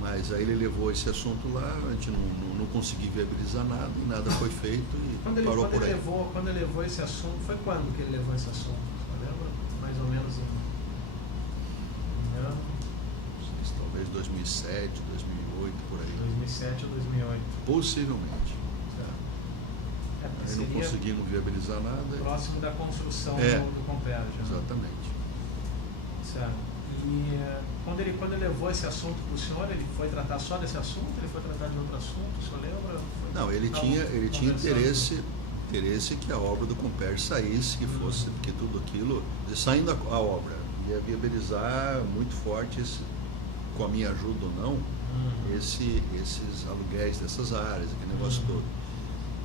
Mas aí ele levou esse assunto lá, a gente não conseguiu viabilizar nada e nada foi feito e parou por aí. Quando ele levou esse assunto, foi quando que ele levou esse assunto? Você lembra? Mais ou menos em ano? Talvez 2007, 2008, por aí. 2007 ou 2008. Possivelmente. Tá. Aí não conseguimos viabilizar nada. Próximo da construção do Comperj. Exatamente. Certo. E quando ele levou esse assunto para o senhor, ele foi tratar só desse assunto? Ele foi tratar de outro assunto? O senhor lembra? Não, ele tinha interesse que a obra do Comperj saísse, que fosse, porque tudo aquilo, saindo a obra, ia viabilizar muito forte, com a minha ajuda ou não, esses aluguéis dessas áreas, aquele negócio todo.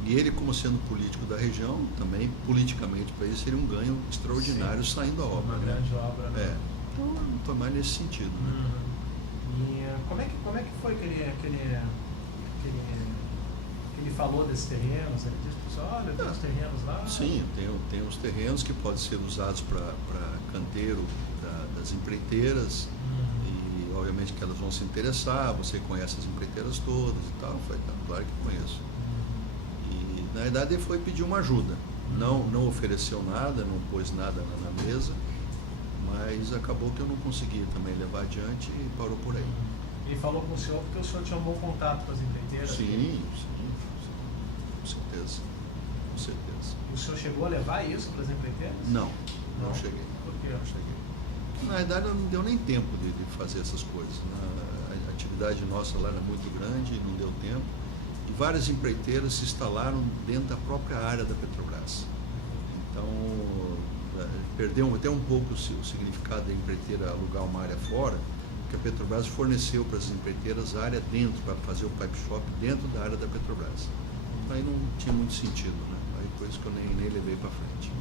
E ele, como sendo político da região, também politicamente para ele seria um ganho extraordinário saindo a obra. Uma grande obra, né? Então foi mais nesse sentido. Né? E como é que foi que ele falou desses terrenos? Ele disse para o senhor, olha, tem uns terrenos lá? Sim, tem uns terrenos que podem ser usados para canteiro das empreiteiras. E obviamente que elas vão se interessar, você conhece as empreiteiras todas e tal. Foi claro que conheço. E na verdade ele foi pedir uma ajuda. Não ofereceu nada, não pôs nada na mesa. Mas acabou que eu não consegui também levar adiante e parou por aí. Ele falou com o senhor porque o senhor tinha um bom contato com as empreiteiras? Sim. certeza. Com certeza. O senhor chegou a levar isso para as empreiteiras? Não cheguei. Por quê? Não cheguei. Na verdade, não deu nem tempo de fazer essas coisas. A atividade nossa lá era muito grande e não deu tempo. E várias empreiteiras se instalaram dentro da própria área da Petrobras. Então, perdeu até um pouco o significado da empreiteira alugar uma área fora, porque a Petrobras forneceu para as empreiteiras a área dentro, para fazer o pipe shop dentro da área da Petrobras. Aí não tinha muito sentido, né? Aí por isso que eu nem levei para frente.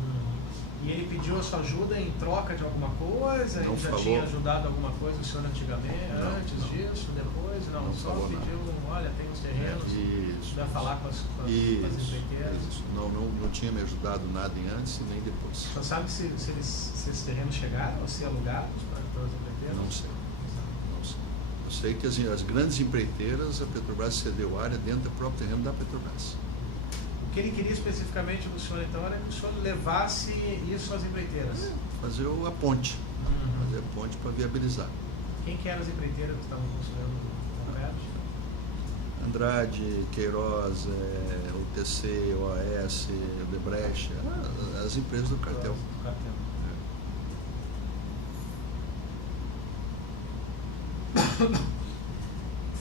E ele pediu a sua ajuda em troca de alguma coisa? Não Ele já falou. Tinha ajudado alguma coisa o senhor antigamente, Não, antes não. disso, depois? Não só pediu, olha, tem uns terrenos, Isso. vai falar com as empreiteiras. Isso. Não tinha me ajudado nada em antes e nem depois. O senhor sabe se esses terrenos chegaram a ser alugados para as empreiteiras? Não sei. Eu sei que as grandes empreiteiras, a Petrobras cedeu área dentro do próprio terreno da Petrobras. O que ele queria especificamente do senhor, então, era que o senhor levasse isso às empreiteiras? Fazer a ponte. Fazer a ponte para viabilizar. Quem que eram as empreiteiras que estavam construindo o prédio? Andrade, Queiroz, UTC, OAS, Odebrecht, as empresas do cartel. Do cartel.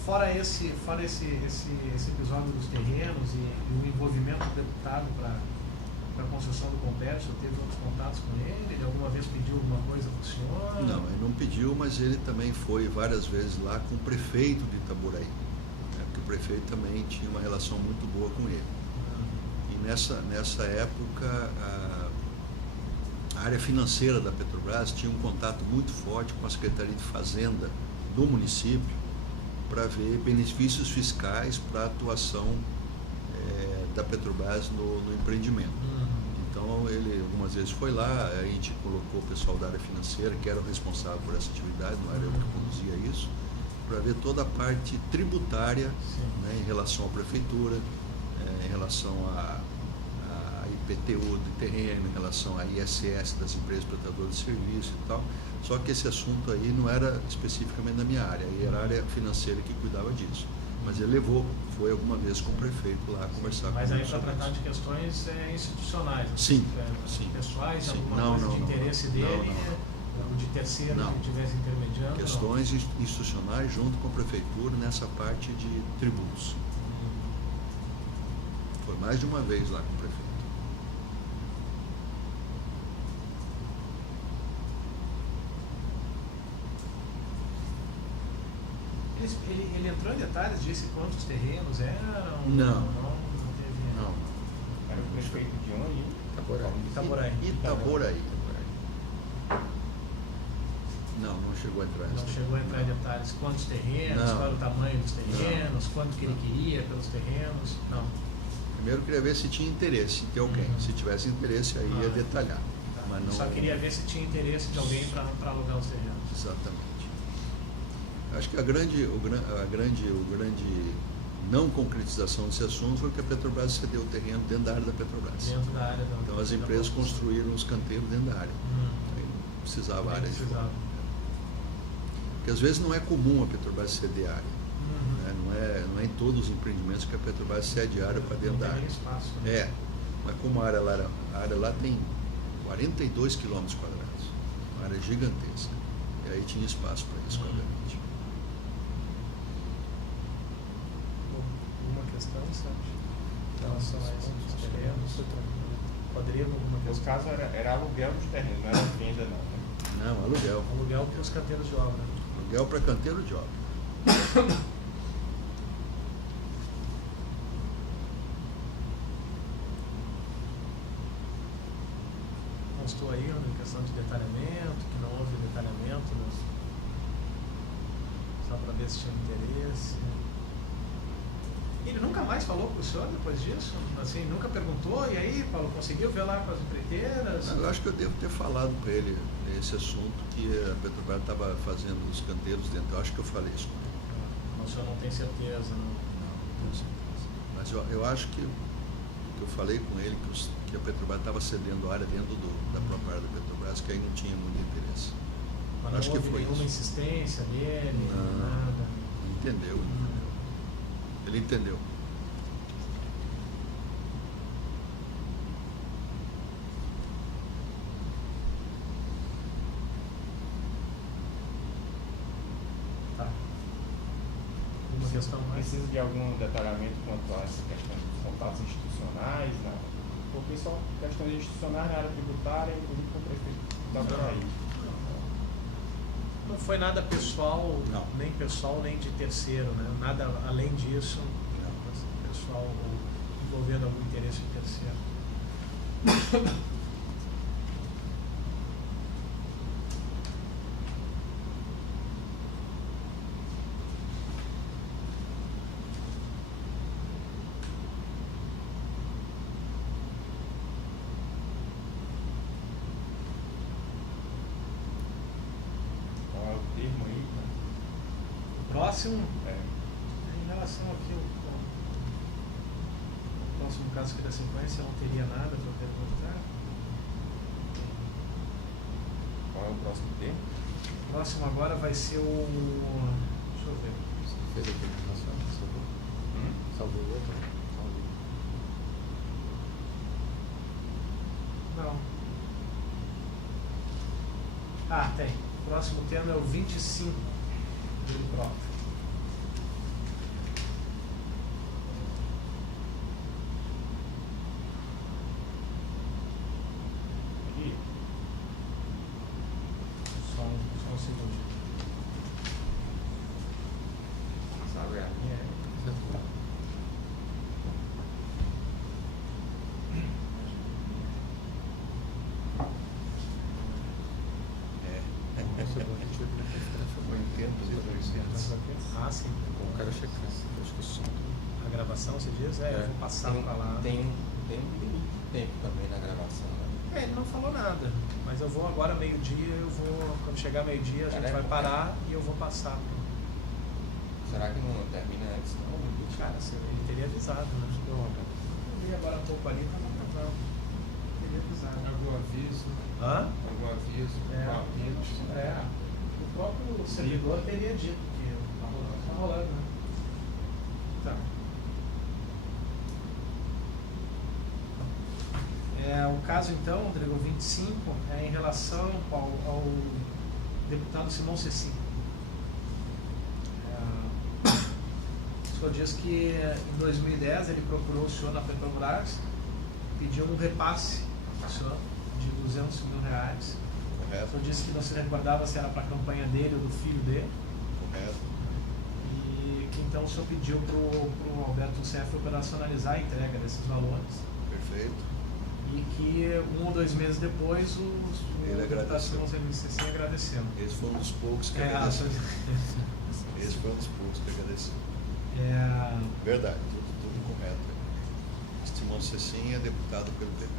Fora esse episódio dos terrenos e o envolvimento do deputado para a construção do complexo, o senhor teve outros contatos com ele? Ele alguma vez pediu alguma coisa para o senhor? Não, ele não pediu, mas ele também foi várias vezes lá com o prefeito de Itaboraí, né, porque o prefeito também tinha uma relação muito boa com ele. E nessa época, a área financeira da Petrobras tinha um contato muito forte com a Secretaria de Fazenda do município para ver benefícios fiscais para a atuação da Petrobras no empreendimento. Então ele algumas vezes foi lá, a gente colocou o pessoal da área financeira, que era o responsável por essa atividade, não era eu que conduzia isso, para ver toda a parte tributária, né, em relação à prefeitura, em relação a IPTU de terreno, em relação a ISS das empresas prestadoras de serviço e tal. Só que esse assunto aí não era especificamente da minha área, aí era a área financeira que cuidava disso. Mas ele foi alguma vez com o prefeito lá conversar com ele. Mas aí para tratar de questões institucionais? Sim. Pessoais, Sim. Alguma coisa de interesse dele, ou de terceiro que estivesse intermediando? Questões institucionais junto com a prefeitura nessa parte de tributos. Foi mais de uma vez lá com o prefeito. Ele entrou em detalhes, disse quantos terrenos eram? Não. Teve. Não. Era o prefeito de onde? Itaboraí. Não chegou a entrar. Não chegou a entrar em detalhes. Quantos terrenos, qual era o tamanho dos terrenos, quanto que ele queria pelos terrenos? Não. Primeiro queria ver se tinha interesse em ter alguém. Se tivesse interesse, aí ia detalhar. Tá. Mas não... Só queria ver se tinha interesse de alguém para alugar os terrenos. Exatamente. Acho que a grande não concretização desse assunto foi que a Petrobras cedeu o terreno dentro da área da Petrobras. Dentro da área da Então as empresas construíram os canteiros dentro da área. Aí não precisava área de fora. Porque às vezes não é comum a Petrobras ceder área. Né? Não é em todos os empreendimentos que a Petrobras cede área para dentro da área. Espaço, né? Mas como a área lá tem 42 quilômetros quadrados, uma área gigantesca. E aí tinha espaço para isso, obviamente. Alguma questão, Sérgio? Em relação a esses terrenos? Rodrigo, alguma No questão? caso era aluguel de terreno, não era venda não, né? Não, aluguel. Aluguel para os canteiros de obra. Aluguel para canteiro de obra. Constou aí em questão de detalhamento, que não houve detalhamento, né? Só para ver se tinha interesse. Ele nunca mais falou com o senhor depois disso? Assim, nunca perguntou? E aí, Paulo, conseguiu ver lá com as empreiteiras? Eu acho que eu devo ter falado para ele esse assunto, que a Petrobras estava fazendo os canteiros dentro. Eu acho que eu falei isso com ele. Mas o senhor não tem certeza, não? Não tenho certeza. Mas eu acho que eu falei com ele que a Petrobras estava cedendo área dentro da própria área da Petrobras, que aí não tinha muito interesse. Mas não Acho que houve foi nenhuma isso. insistência dele, Não. nada? Entendeu. Ele entendeu. Precisa de algum detalhamento quanto a essa questão dos contatos institucionais? Não. Porque só questões institucionais na área tributária, inclusive com o prefeito da Bahia. Não foi nada pessoal, Não. nem pessoal, nem de terceiro, né? Nada além disso, pessoal envolvendo algum interesse de terceiro. Qual é o termo aí? Próximo, É. em relação aqui ao próximo caso aqui da sequência, não teria nada para perguntar. Qual é o próximo termo? O próximo agora vai ser o. Deixa eu ver. Fez aqui, salvou o outro? Não. Ah, tem. O próximo tema é o 25 do próprio. Aqui. Só um segundinho. Sabe a minha? Foi em tempos e 200. Ah, sim. O cara checando. Acho que sim. A gravação, você diz? Eu vou passar para lá. Tem um limite de tempo também na gravação, né? Ele não falou nada, mas eu vou agora meio-dia, quando chegar meio-dia a gente vai parar e eu vou passar. Será que não termina antes? Não, Cara, ele teria avisado, né? Eu vi agora um pouco ali, tá no casal. Teria avisado. Algum aviso? Hã? Algum aviso? Algum apito? O próprio servidor teria dito que tá rolando, né? Tá. O caso então, Rodrigo, 25, é em relação ao deputado Simão Cecim. O senhor diz que em 2010 ele procurou o senhor na Petrobras, pediu um repasse ao senhor de R$200 mil. O senhor disse que não se recordava se era para a campanha dele ou do filho dele. Correto. E que então o senhor pediu para o Alberto CF operacionalizar a entrega desses valores. Perfeito. E que 1 ou 2 meses depois o deputado Simão Cecim agradeceu. Esse foi um dos poucos que agradeceu. Esse foi um dos poucos que agradeceu. Verdade, tudo correto. Simão Cecim é deputado pelo PP.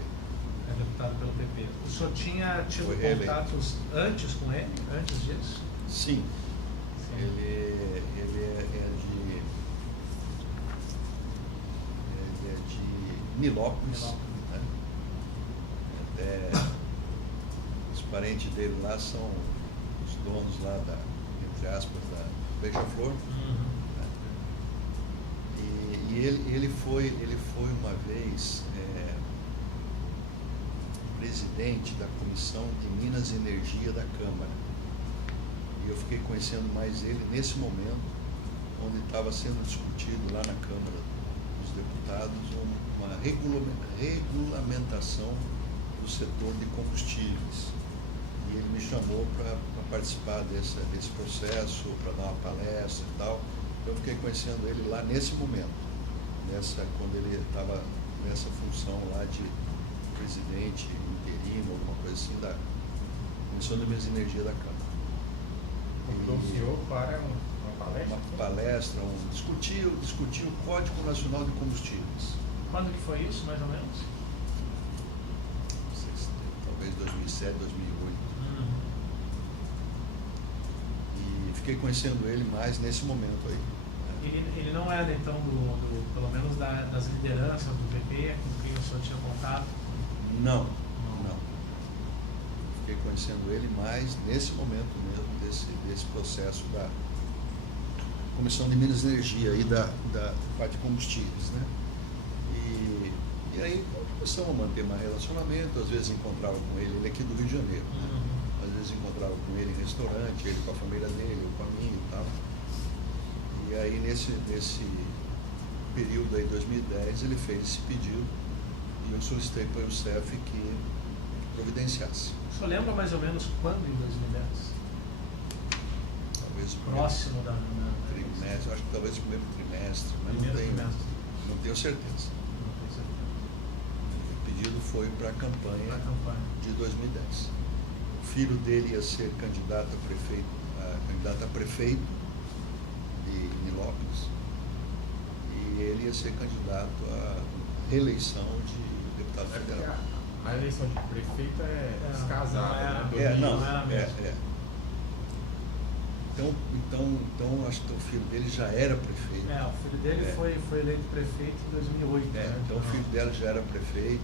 É deputado pelo PP. O senhor tinha tido Foi reeleito. contatos antes com ele? Antes disso? Sim. Ele é de Nilópolis. Né? Os parentes dele lá são os donos lá da, entre aspas, da Beija-Flor. Né? E ele foi uma vez presidente da Comissão de Minas e Energia da Câmara. E eu fiquei conhecendo mais ele nesse momento, onde estava sendo discutido lá na Câmara dos Deputados uma regulamentação do setor de combustíveis. E ele me chamou para participar desse processo, para dar uma palestra e tal. Eu fiquei conhecendo ele lá nesse momento, quando ele estava nessa função lá de presidente interino, alguma coisa assim, da Comissão de Minas e Energia da Câmara. Convidou o senhor para uma palestra? Uma palestra, discutiu o Código Nacional de Combustíveis. Quando que foi isso, mais ou menos? Não sei se, talvez 2007, 2008. E fiquei conhecendo ele mais nesse momento aí. Ele não era, então, pelo menos das lideranças do PP com quem o senhor tinha contato? Não. Fiquei conhecendo ele mais nesse momento mesmo, desse processo da Comissão de Minas e Energia e da parte de combustíveis, né? E aí começamos a manter mais relacionamento, às vezes encontrava com ele aqui do Rio de Janeiro, né? Às vezes encontrava com ele em restaurante, ele com a família dele, eu com a minha e tal. E aí, nesse período aí, 2010, ele fez esse pedido e eu solicitei para o Youssef que providenciasse. O senhor lembra mais ou menos quando em 2010? Talvez o Próximo da trimestre, acho que talvez o primeiro trimestre, mas Primeiro trimestre. não tenho certeza. Não tenho certeza. O pedido foi para a Pra campanha campanha. de 2010. O filho dele ia ser candidato a prefeito de Nilópolis e ele ia ser candidato à reeleição de deputado federal. A eleição de prefeito é descasada, não né? era. Não era mesmo. Então acho que o filho dele já era prefeito. O filho dele foi eleito prefeito em 2008. Né? Então o filho dela já era prefeito.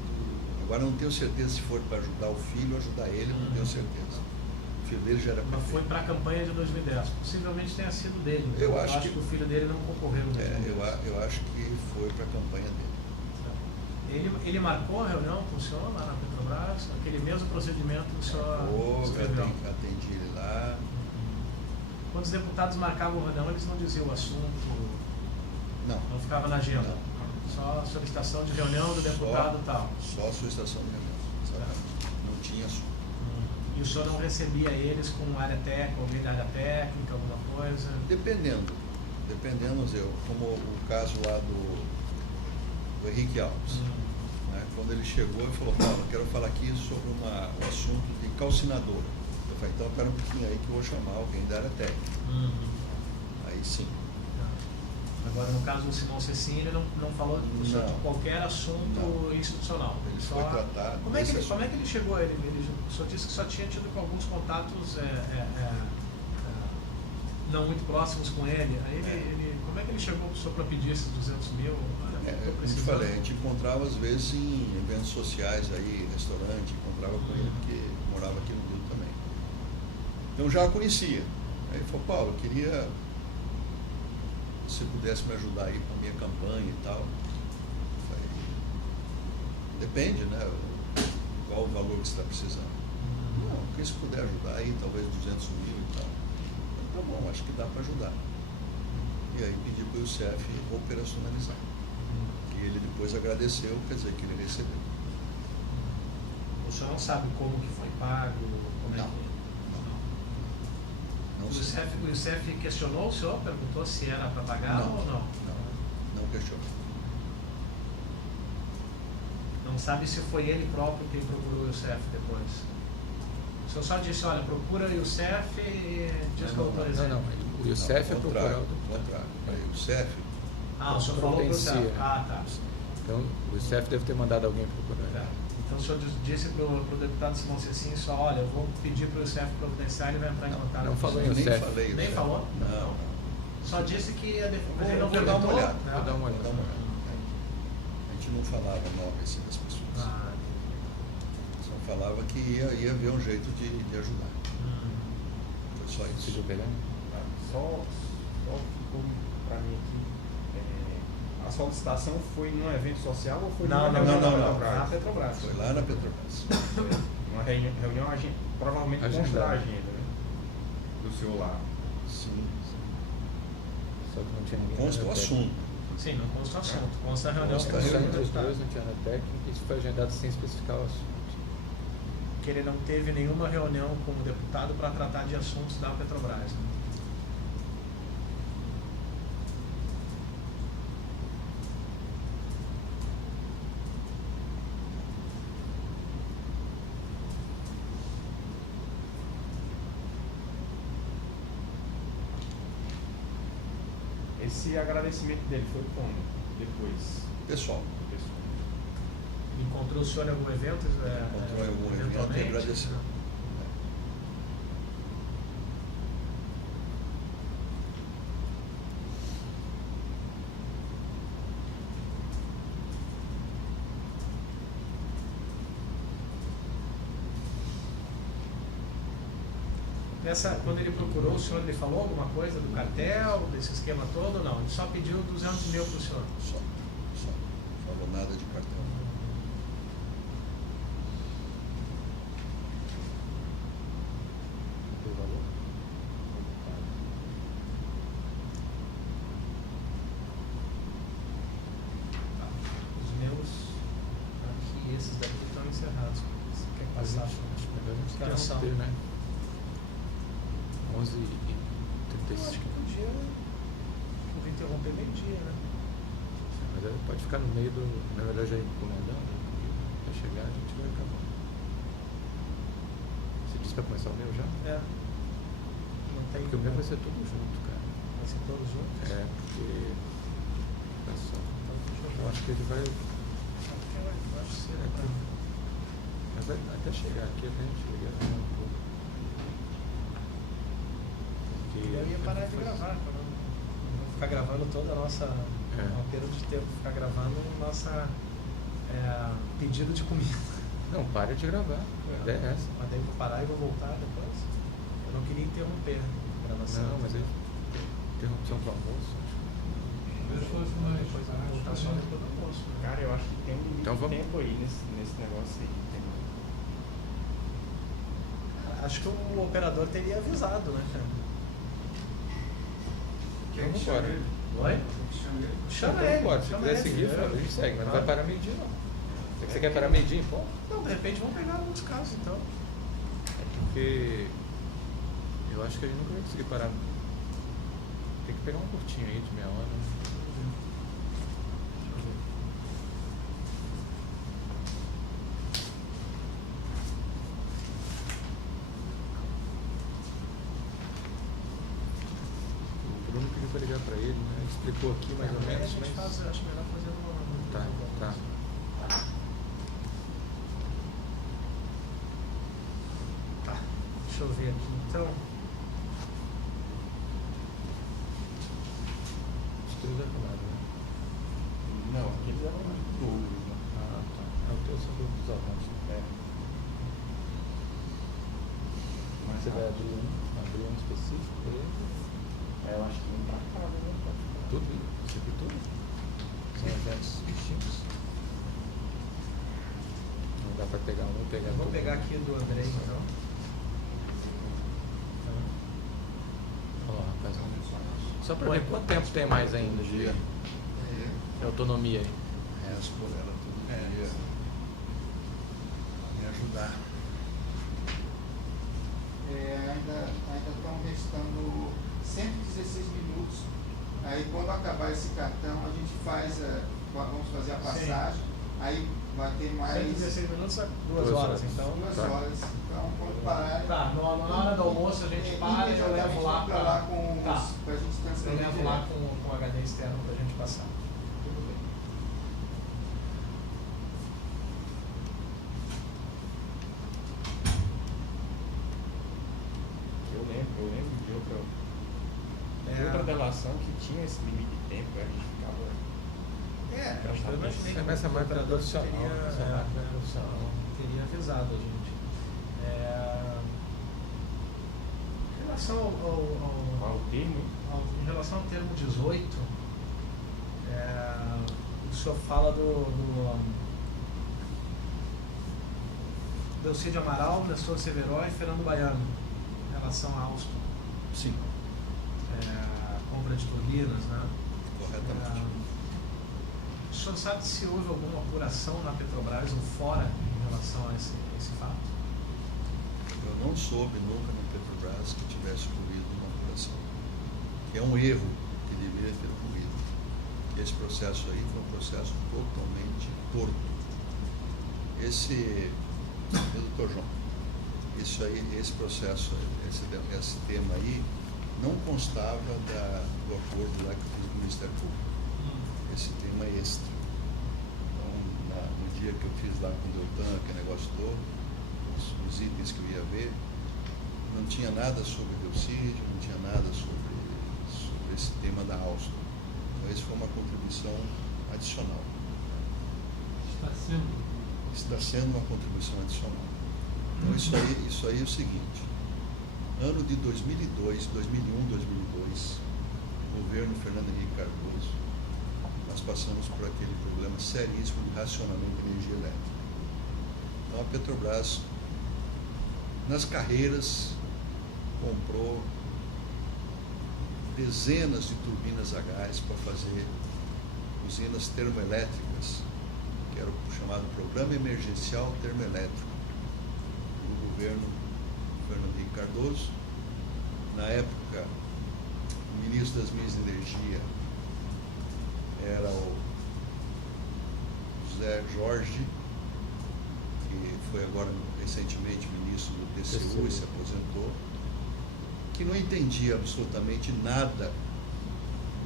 Agora não tenho certeza se for para ajudar o filho ou ajudar ele, não tenho certeza. O filho dele já era prefeito. Mas foi para a campanha de 2010. Possivelmente tenha sido dele. Então Eu acho que o filho dele não concorreu. Eu acho que foi para a campanha dele. Ele marcou a reunião com o senhor lá na Petrobras, aquele mesmo procedimento que o senhor escreveu. Atendi ele lá. Quando os deputados marcavam a reunião, eles não diziam o assunto, Não ficava na agenda. Não. Só solicitação de reunião do deputado e tal. Só a solicitação de reunião. Não tinha assunto. E o senhor não recebia eles com área técnica, alguém da área técnica, alguma coisa? Dependendo, como o caso lá do Henrique Alves. Né? Quando ele chegou e falou, Paulo, eu quero falar aqui sobre um assunto de calcinadora. Eu falei, então espera um pouquinho aí que eu vou chamar alguém da área técnica. Aí sim. Agora, no caso do Simão Cecim, ele não falou de qualquer assunto institucional. Ele foi tratado. Como é que ele chegou? O senhor disse que só tinha tido alguns contatos não muito próximos com ele. Aí como é que ele chegou para pedir esses 200 mil? Como eu te falei, a gente encontrava às vezes em eventos sociais aí, restaurante, encontrava com ele, porque morava aqui no Rio também. Então já a conhecia. Aí ele falou, Paulo, eu queria que você pudesse me ajudar aí com a minha campanha e tal. Eu falei, depende, né? Qual o valor que você está precisando? Não, porque se puder ajudar aí, talvez 200 mil e tal. Tá bom, acho que dá para ajudar. E aí pedi para o Youssef operacionalizar. E ele depois agradeceu, quer dizer que ele recebeu. O senhor não sabe como que foi pago? Não O Youssef questionou o senhor? Perguntou se era para pagar ou não? Não questionou. Não sabe se foi ele próprio quem procurou o Youssef depois? O senhor só disse, olha, procura o Youssef e diz que eu autorizei. Não. O Youssef é procurar o contrário. O Youssef... o senhor falou para o Youssef. Tá. Então, o Youssef deve ter mandado alguém procurar. Então o senhor disse para o deputado Simão Cecim só, olha, eu vou pedir para o Youssef providenciar, ele vai entrar em contato. Não falou em Eu nem Youssef. falei. Nem falou? Não. Só disse que ia Mas ele não vou dar uma olhada. Né? Vou dar uma olhada. A gente não falava nome assim das pessoas. Só falava que ia ver um jeito de ajudar. Foi só isso. Filho dele, Só ficou para mim aqui. A solicitação foi num evento social ou foi Não, numa reunião da na Petrobras? Petrobras. Foi lá na Petrobras. Uma reunião provavelmente consta da agenda, né? Do seu lado. Sim. Só que não tinha ninguém. Consta o assunto. Sim, não consta o assunto. Consta a reunião. Consta a Só reunião. entre os dois, não tinha nada técnica, isso foi agendado sem especificar o assunto. Que ele não teve nenhuma reunião com o deputado para tratar de assuntos da Petrobras. Né? Esse agradecimento dele foi como? Depois? Pessoal. Encontrou o senhor em algum evento? Encontrou em algum evento e eventualmente? agradeceu. Quando ele procurou o senhor, ele falou alguma coisa do cartel, desse esquema todo ou não? Ele só pediu 200 mil para o senhor? Só. Falou nada de cartão. manutenção. Né? Eu acho 11h35. que podia interromper meio-dia, né? Mas aí pode ficar no meio do. Na verdade, já encomendando. Vai chegar, a gente vai acabar. Você disse para começar o meu já? É. Não tem. Porque o meu vai ser tudo junto, cara. Vai ser todos juntos? É, porque. Olha só. Eu acho que ele vai. Eu acho que seria pra... Mas até chegar aqui, até a gente ligar um pouco. Porque Eu ia parar de gravar, para não ficar gravando toda a nossa. Uma perda de tempo, ficar gravando nossa pedido de comida. Não, pare de gravar. A ideia é essa. Mas daí eu vou parar e vou voltar depois. Eu não queria interromper a gravação. Não, mas aí. Interrupção para o almoço. Depois Depois eu vou voltar só depois do almoço. Cara, eu acho que tem um limite Então vamos- de tempo aí nesse negócio aí. Acho que o operador teria avisado, né, cara? Então vamos embora. Oi? Chama ele. Pode, se chama quiser ele. seguir, a gente segue, mas não vai Ah. parar meio-dia, não. Você quer parar meio-dia, pô? Não, de repente vamos pegar alguns casos, então. É porque eu acho que a gente nunca vai conseguir parar. Tem que pegar um curtinho aí de meia hora. Né? Deixa eu ver. O Bruno pediu para ligar para ele, né? Ele explicou aqui mais ou A menos, gente mas... faz, acho melhor fazer no. Tá, tá. Tá, deixa eu ver aqui então. Os três já falaram, né? Não, aqueles eram dúvidas. Ah, tá. É o teu sobre os avanços. Você vai abrir um específico para ele? Eu acho que vem pra cá, né? Tudo? Isso aqui tudo? São eventos distintos. Não dá para pegar um e pegar Eu vou todo. pegar aqui do Andrei então. Olha lá, rapaz. Só para ver quanto tempo tem mais ainda de autonomia aí. Respo ela todo dia me ajudar. Ainda estão restando 116 minutos. Aí quando acabar esse cartão a gente faz, vamos fazer a passagem, aí vai ter mais 116 minutos a 2 2 horas, horas. então. 2 Tá. horas. Então quando parar. Tá, na hora do almoço a gente para e eu levo lá pra lá com Tá. pra gente Eu transferir. levo lá com o HD externo pra gente passar. Tudo bem. Eu lembro de outra delação que tinha esse limite de tempo, a gente ficava. Eu imaginei que Essa o máquina operador profissional, teria, essa máquina é profissional. teria avisado a gente. Em relação Qual o termo? em relação ao termo 18, o senhor fala do Delcídio Amaral, Nestor Severo e Fernando Baiano, em relação a Alstom, Sim, compra de turbinas, né? corretamente. O senhor sabe se houve alguma apuração na Petrobras ou fora em relação a esse fato? Eu não soube nunca na Petrobras que tivesse ocorrido uma apuração. Que é um erro que deveria ter ocorrido. Esse processo aí foi um processo totalmente torto. Doutor João, esse processo, esse tema aí, não constava do acordo lá que eu fiz com o Ministério Público. Esse tema é extra. Então, no dia que eu fiz lá com o Deltan, aquele negócio todo, os itens que eu ia ver, não tinha nada sobre Delcídio, não tinha nada sobre esse tema da Alstom. Então, essa foi uma contribuição adicional. Está sendo uma contribuição adicional. Então, isso aí é o seguinte: ano de 2002, 2001, 2002, governo Fernando Henrique Cardoso, nós passamos por aquele problema seríssimo de racionamento de energia elétrica. Então a Petrobras, nas carreiras, comprou dezenas de turbinas a gás para fazer usinas termoelétricas, que era o chamado Programa Emergencial Termoelétrico do governo Cardoso. Na época, o ministro das Minas e Energia era o José Jorge, que foi agora recentemente ministro do TCU e se aposentou, que não entendia absolutamente nada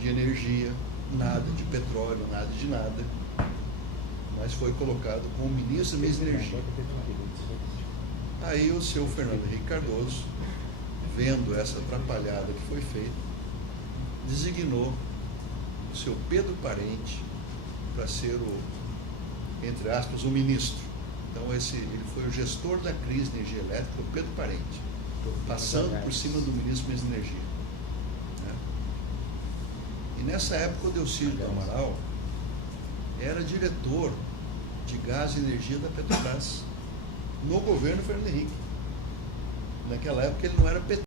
de energia, nada de petróleo, nada de nada, mas foi colocado como ministro da Minas e Energia. Aí o seu Fernando Henrique Cardoso, vendo essa atrapalhada que foi feita, designou o seu Pedro Parente para ser o, entre aspas, o ministro. Então ele foi o gestor da crise de energia elétrica, o Pedro Parente, passando por cima do ministro da Energia. Né? E nessa época o Delcídio do Amaral era diretor de gás e energia da Petrobras, no governo Fernando Henrique. Naquela época ele não era PT.